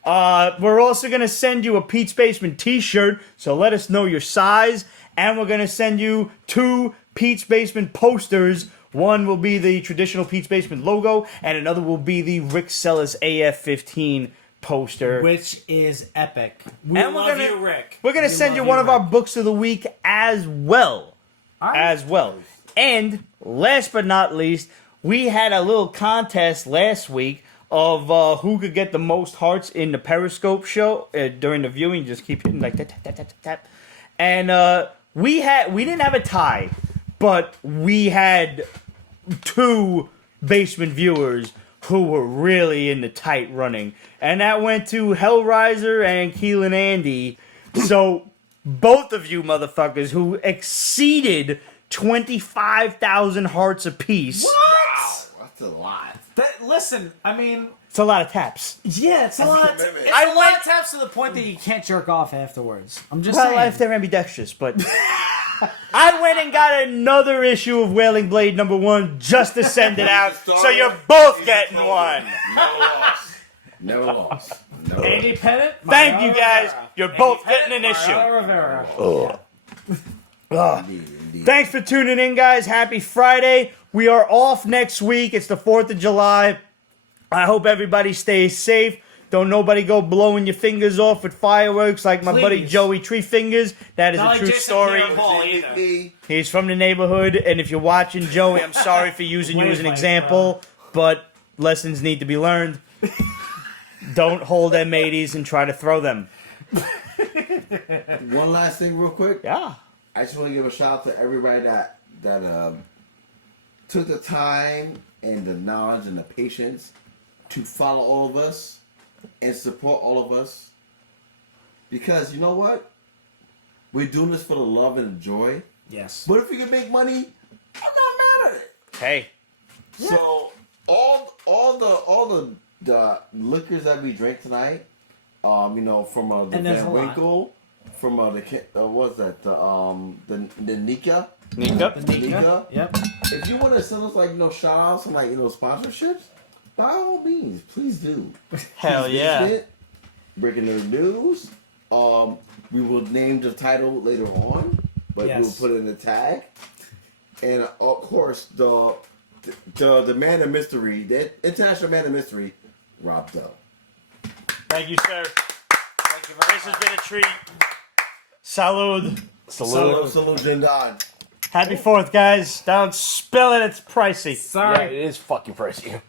We're also going to send you a Pete's Basement t-shirt, so let us know your size. And we're going to send you 2 Pete's Basement posters. One will be the traditional Pete's Basement logo, and another will be the Rick Sellis AF-15 poster. Which is epic. We And love you, Rick. We're going to We send you love one of our Rick. books of the week as well. Alright. And last but not least, we had a little contest last week of who could get the most hearts in the Periscope show during the viewing. Just keep hitting like tap. And we didn't have a tie, but we had 2 basement viewers who were really in the tight running, and that went to Hellraiser and Keelan Andy. So both of you motherfuckers who exceeded 25,000 hearts apiece. Wow, that's a lot. Listen, I mean, It's a lot of taps. yeah, it's a lot. It's commitment. a lot of taps to the point that you can't jerk off afterwards. I'm just Well, saying. if they're ambidextrous, but I went and got another issue of Wailing Blade #1 just to send it out, so you're both getting one. Never lost. Never lost. Never lost. Andy Pettit. Thank you Mariano guys. Rivera. You're Andy both Pettit, getting an issue. Mariano Rivera. Indeed. Thanks for tuning in, guys. Happy Friday. We are off next week. It's the 4th of July. I hope everybody stays safe. Don't nobody go blowing your fingers off with fireworks like my buddy Please. Joey Tree Fingers. That is Not a like true Jason story. Pierre-Paul either. He's from the neighborhood, and if you're watching Joey, I'm sorry for using you as an Wait, example, but lessons need to be learned. Don't hold M80s and try to throw them. One last thing, real quick. Yeah. I just want to give a shout out to everybody that took the time and the knowledge and the patience to follow all of us and support all of us. Because you know what? We're doing this for the love and the joy. Yes. But if we can make money, I'm not mad at it. Hey. So all the liquors that we drank tonight, from the And there's a lot. Winkle, from what's that? The Nikka. Nika. Nika. Yep. If you want to send us shout outs and sponsorships, by all means, please do. Hell Please yeah. visit Breaking the news. We will name the title later on, but Yes. we'll put it in the tag. And of course, the man of mystery, the international man of mystery, Rob Doe. Thank you, sir. Thank you very much. This has been a treat. Salud. Salute, Jindon. Happy 4th, guys. Don't spill it. It's pricey. Yeah, Sorry. it is fucking pricey.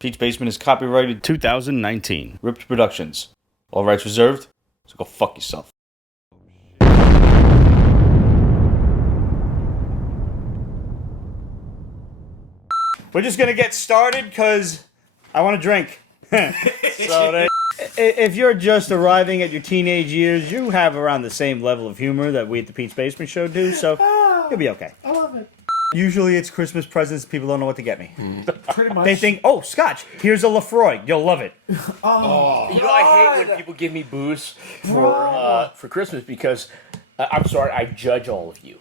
Peach Basement is copyrighted 2019. Ripped Productions. All rights reserved. So go fuck yourself. We're just gonna get started because I want to drink. If you're just arriving at your teenage years, you have around the same level of humor that we at the Peach Basement Show do, so you'll be okay. I love it. Usually it's Christmas presents, people don't know what to get me. Pretty much. They think, oh, Scotch, here's a Lefroy, you'll love it. I hate when people give me booze for Christmas because I'm sorry, I judge all of you.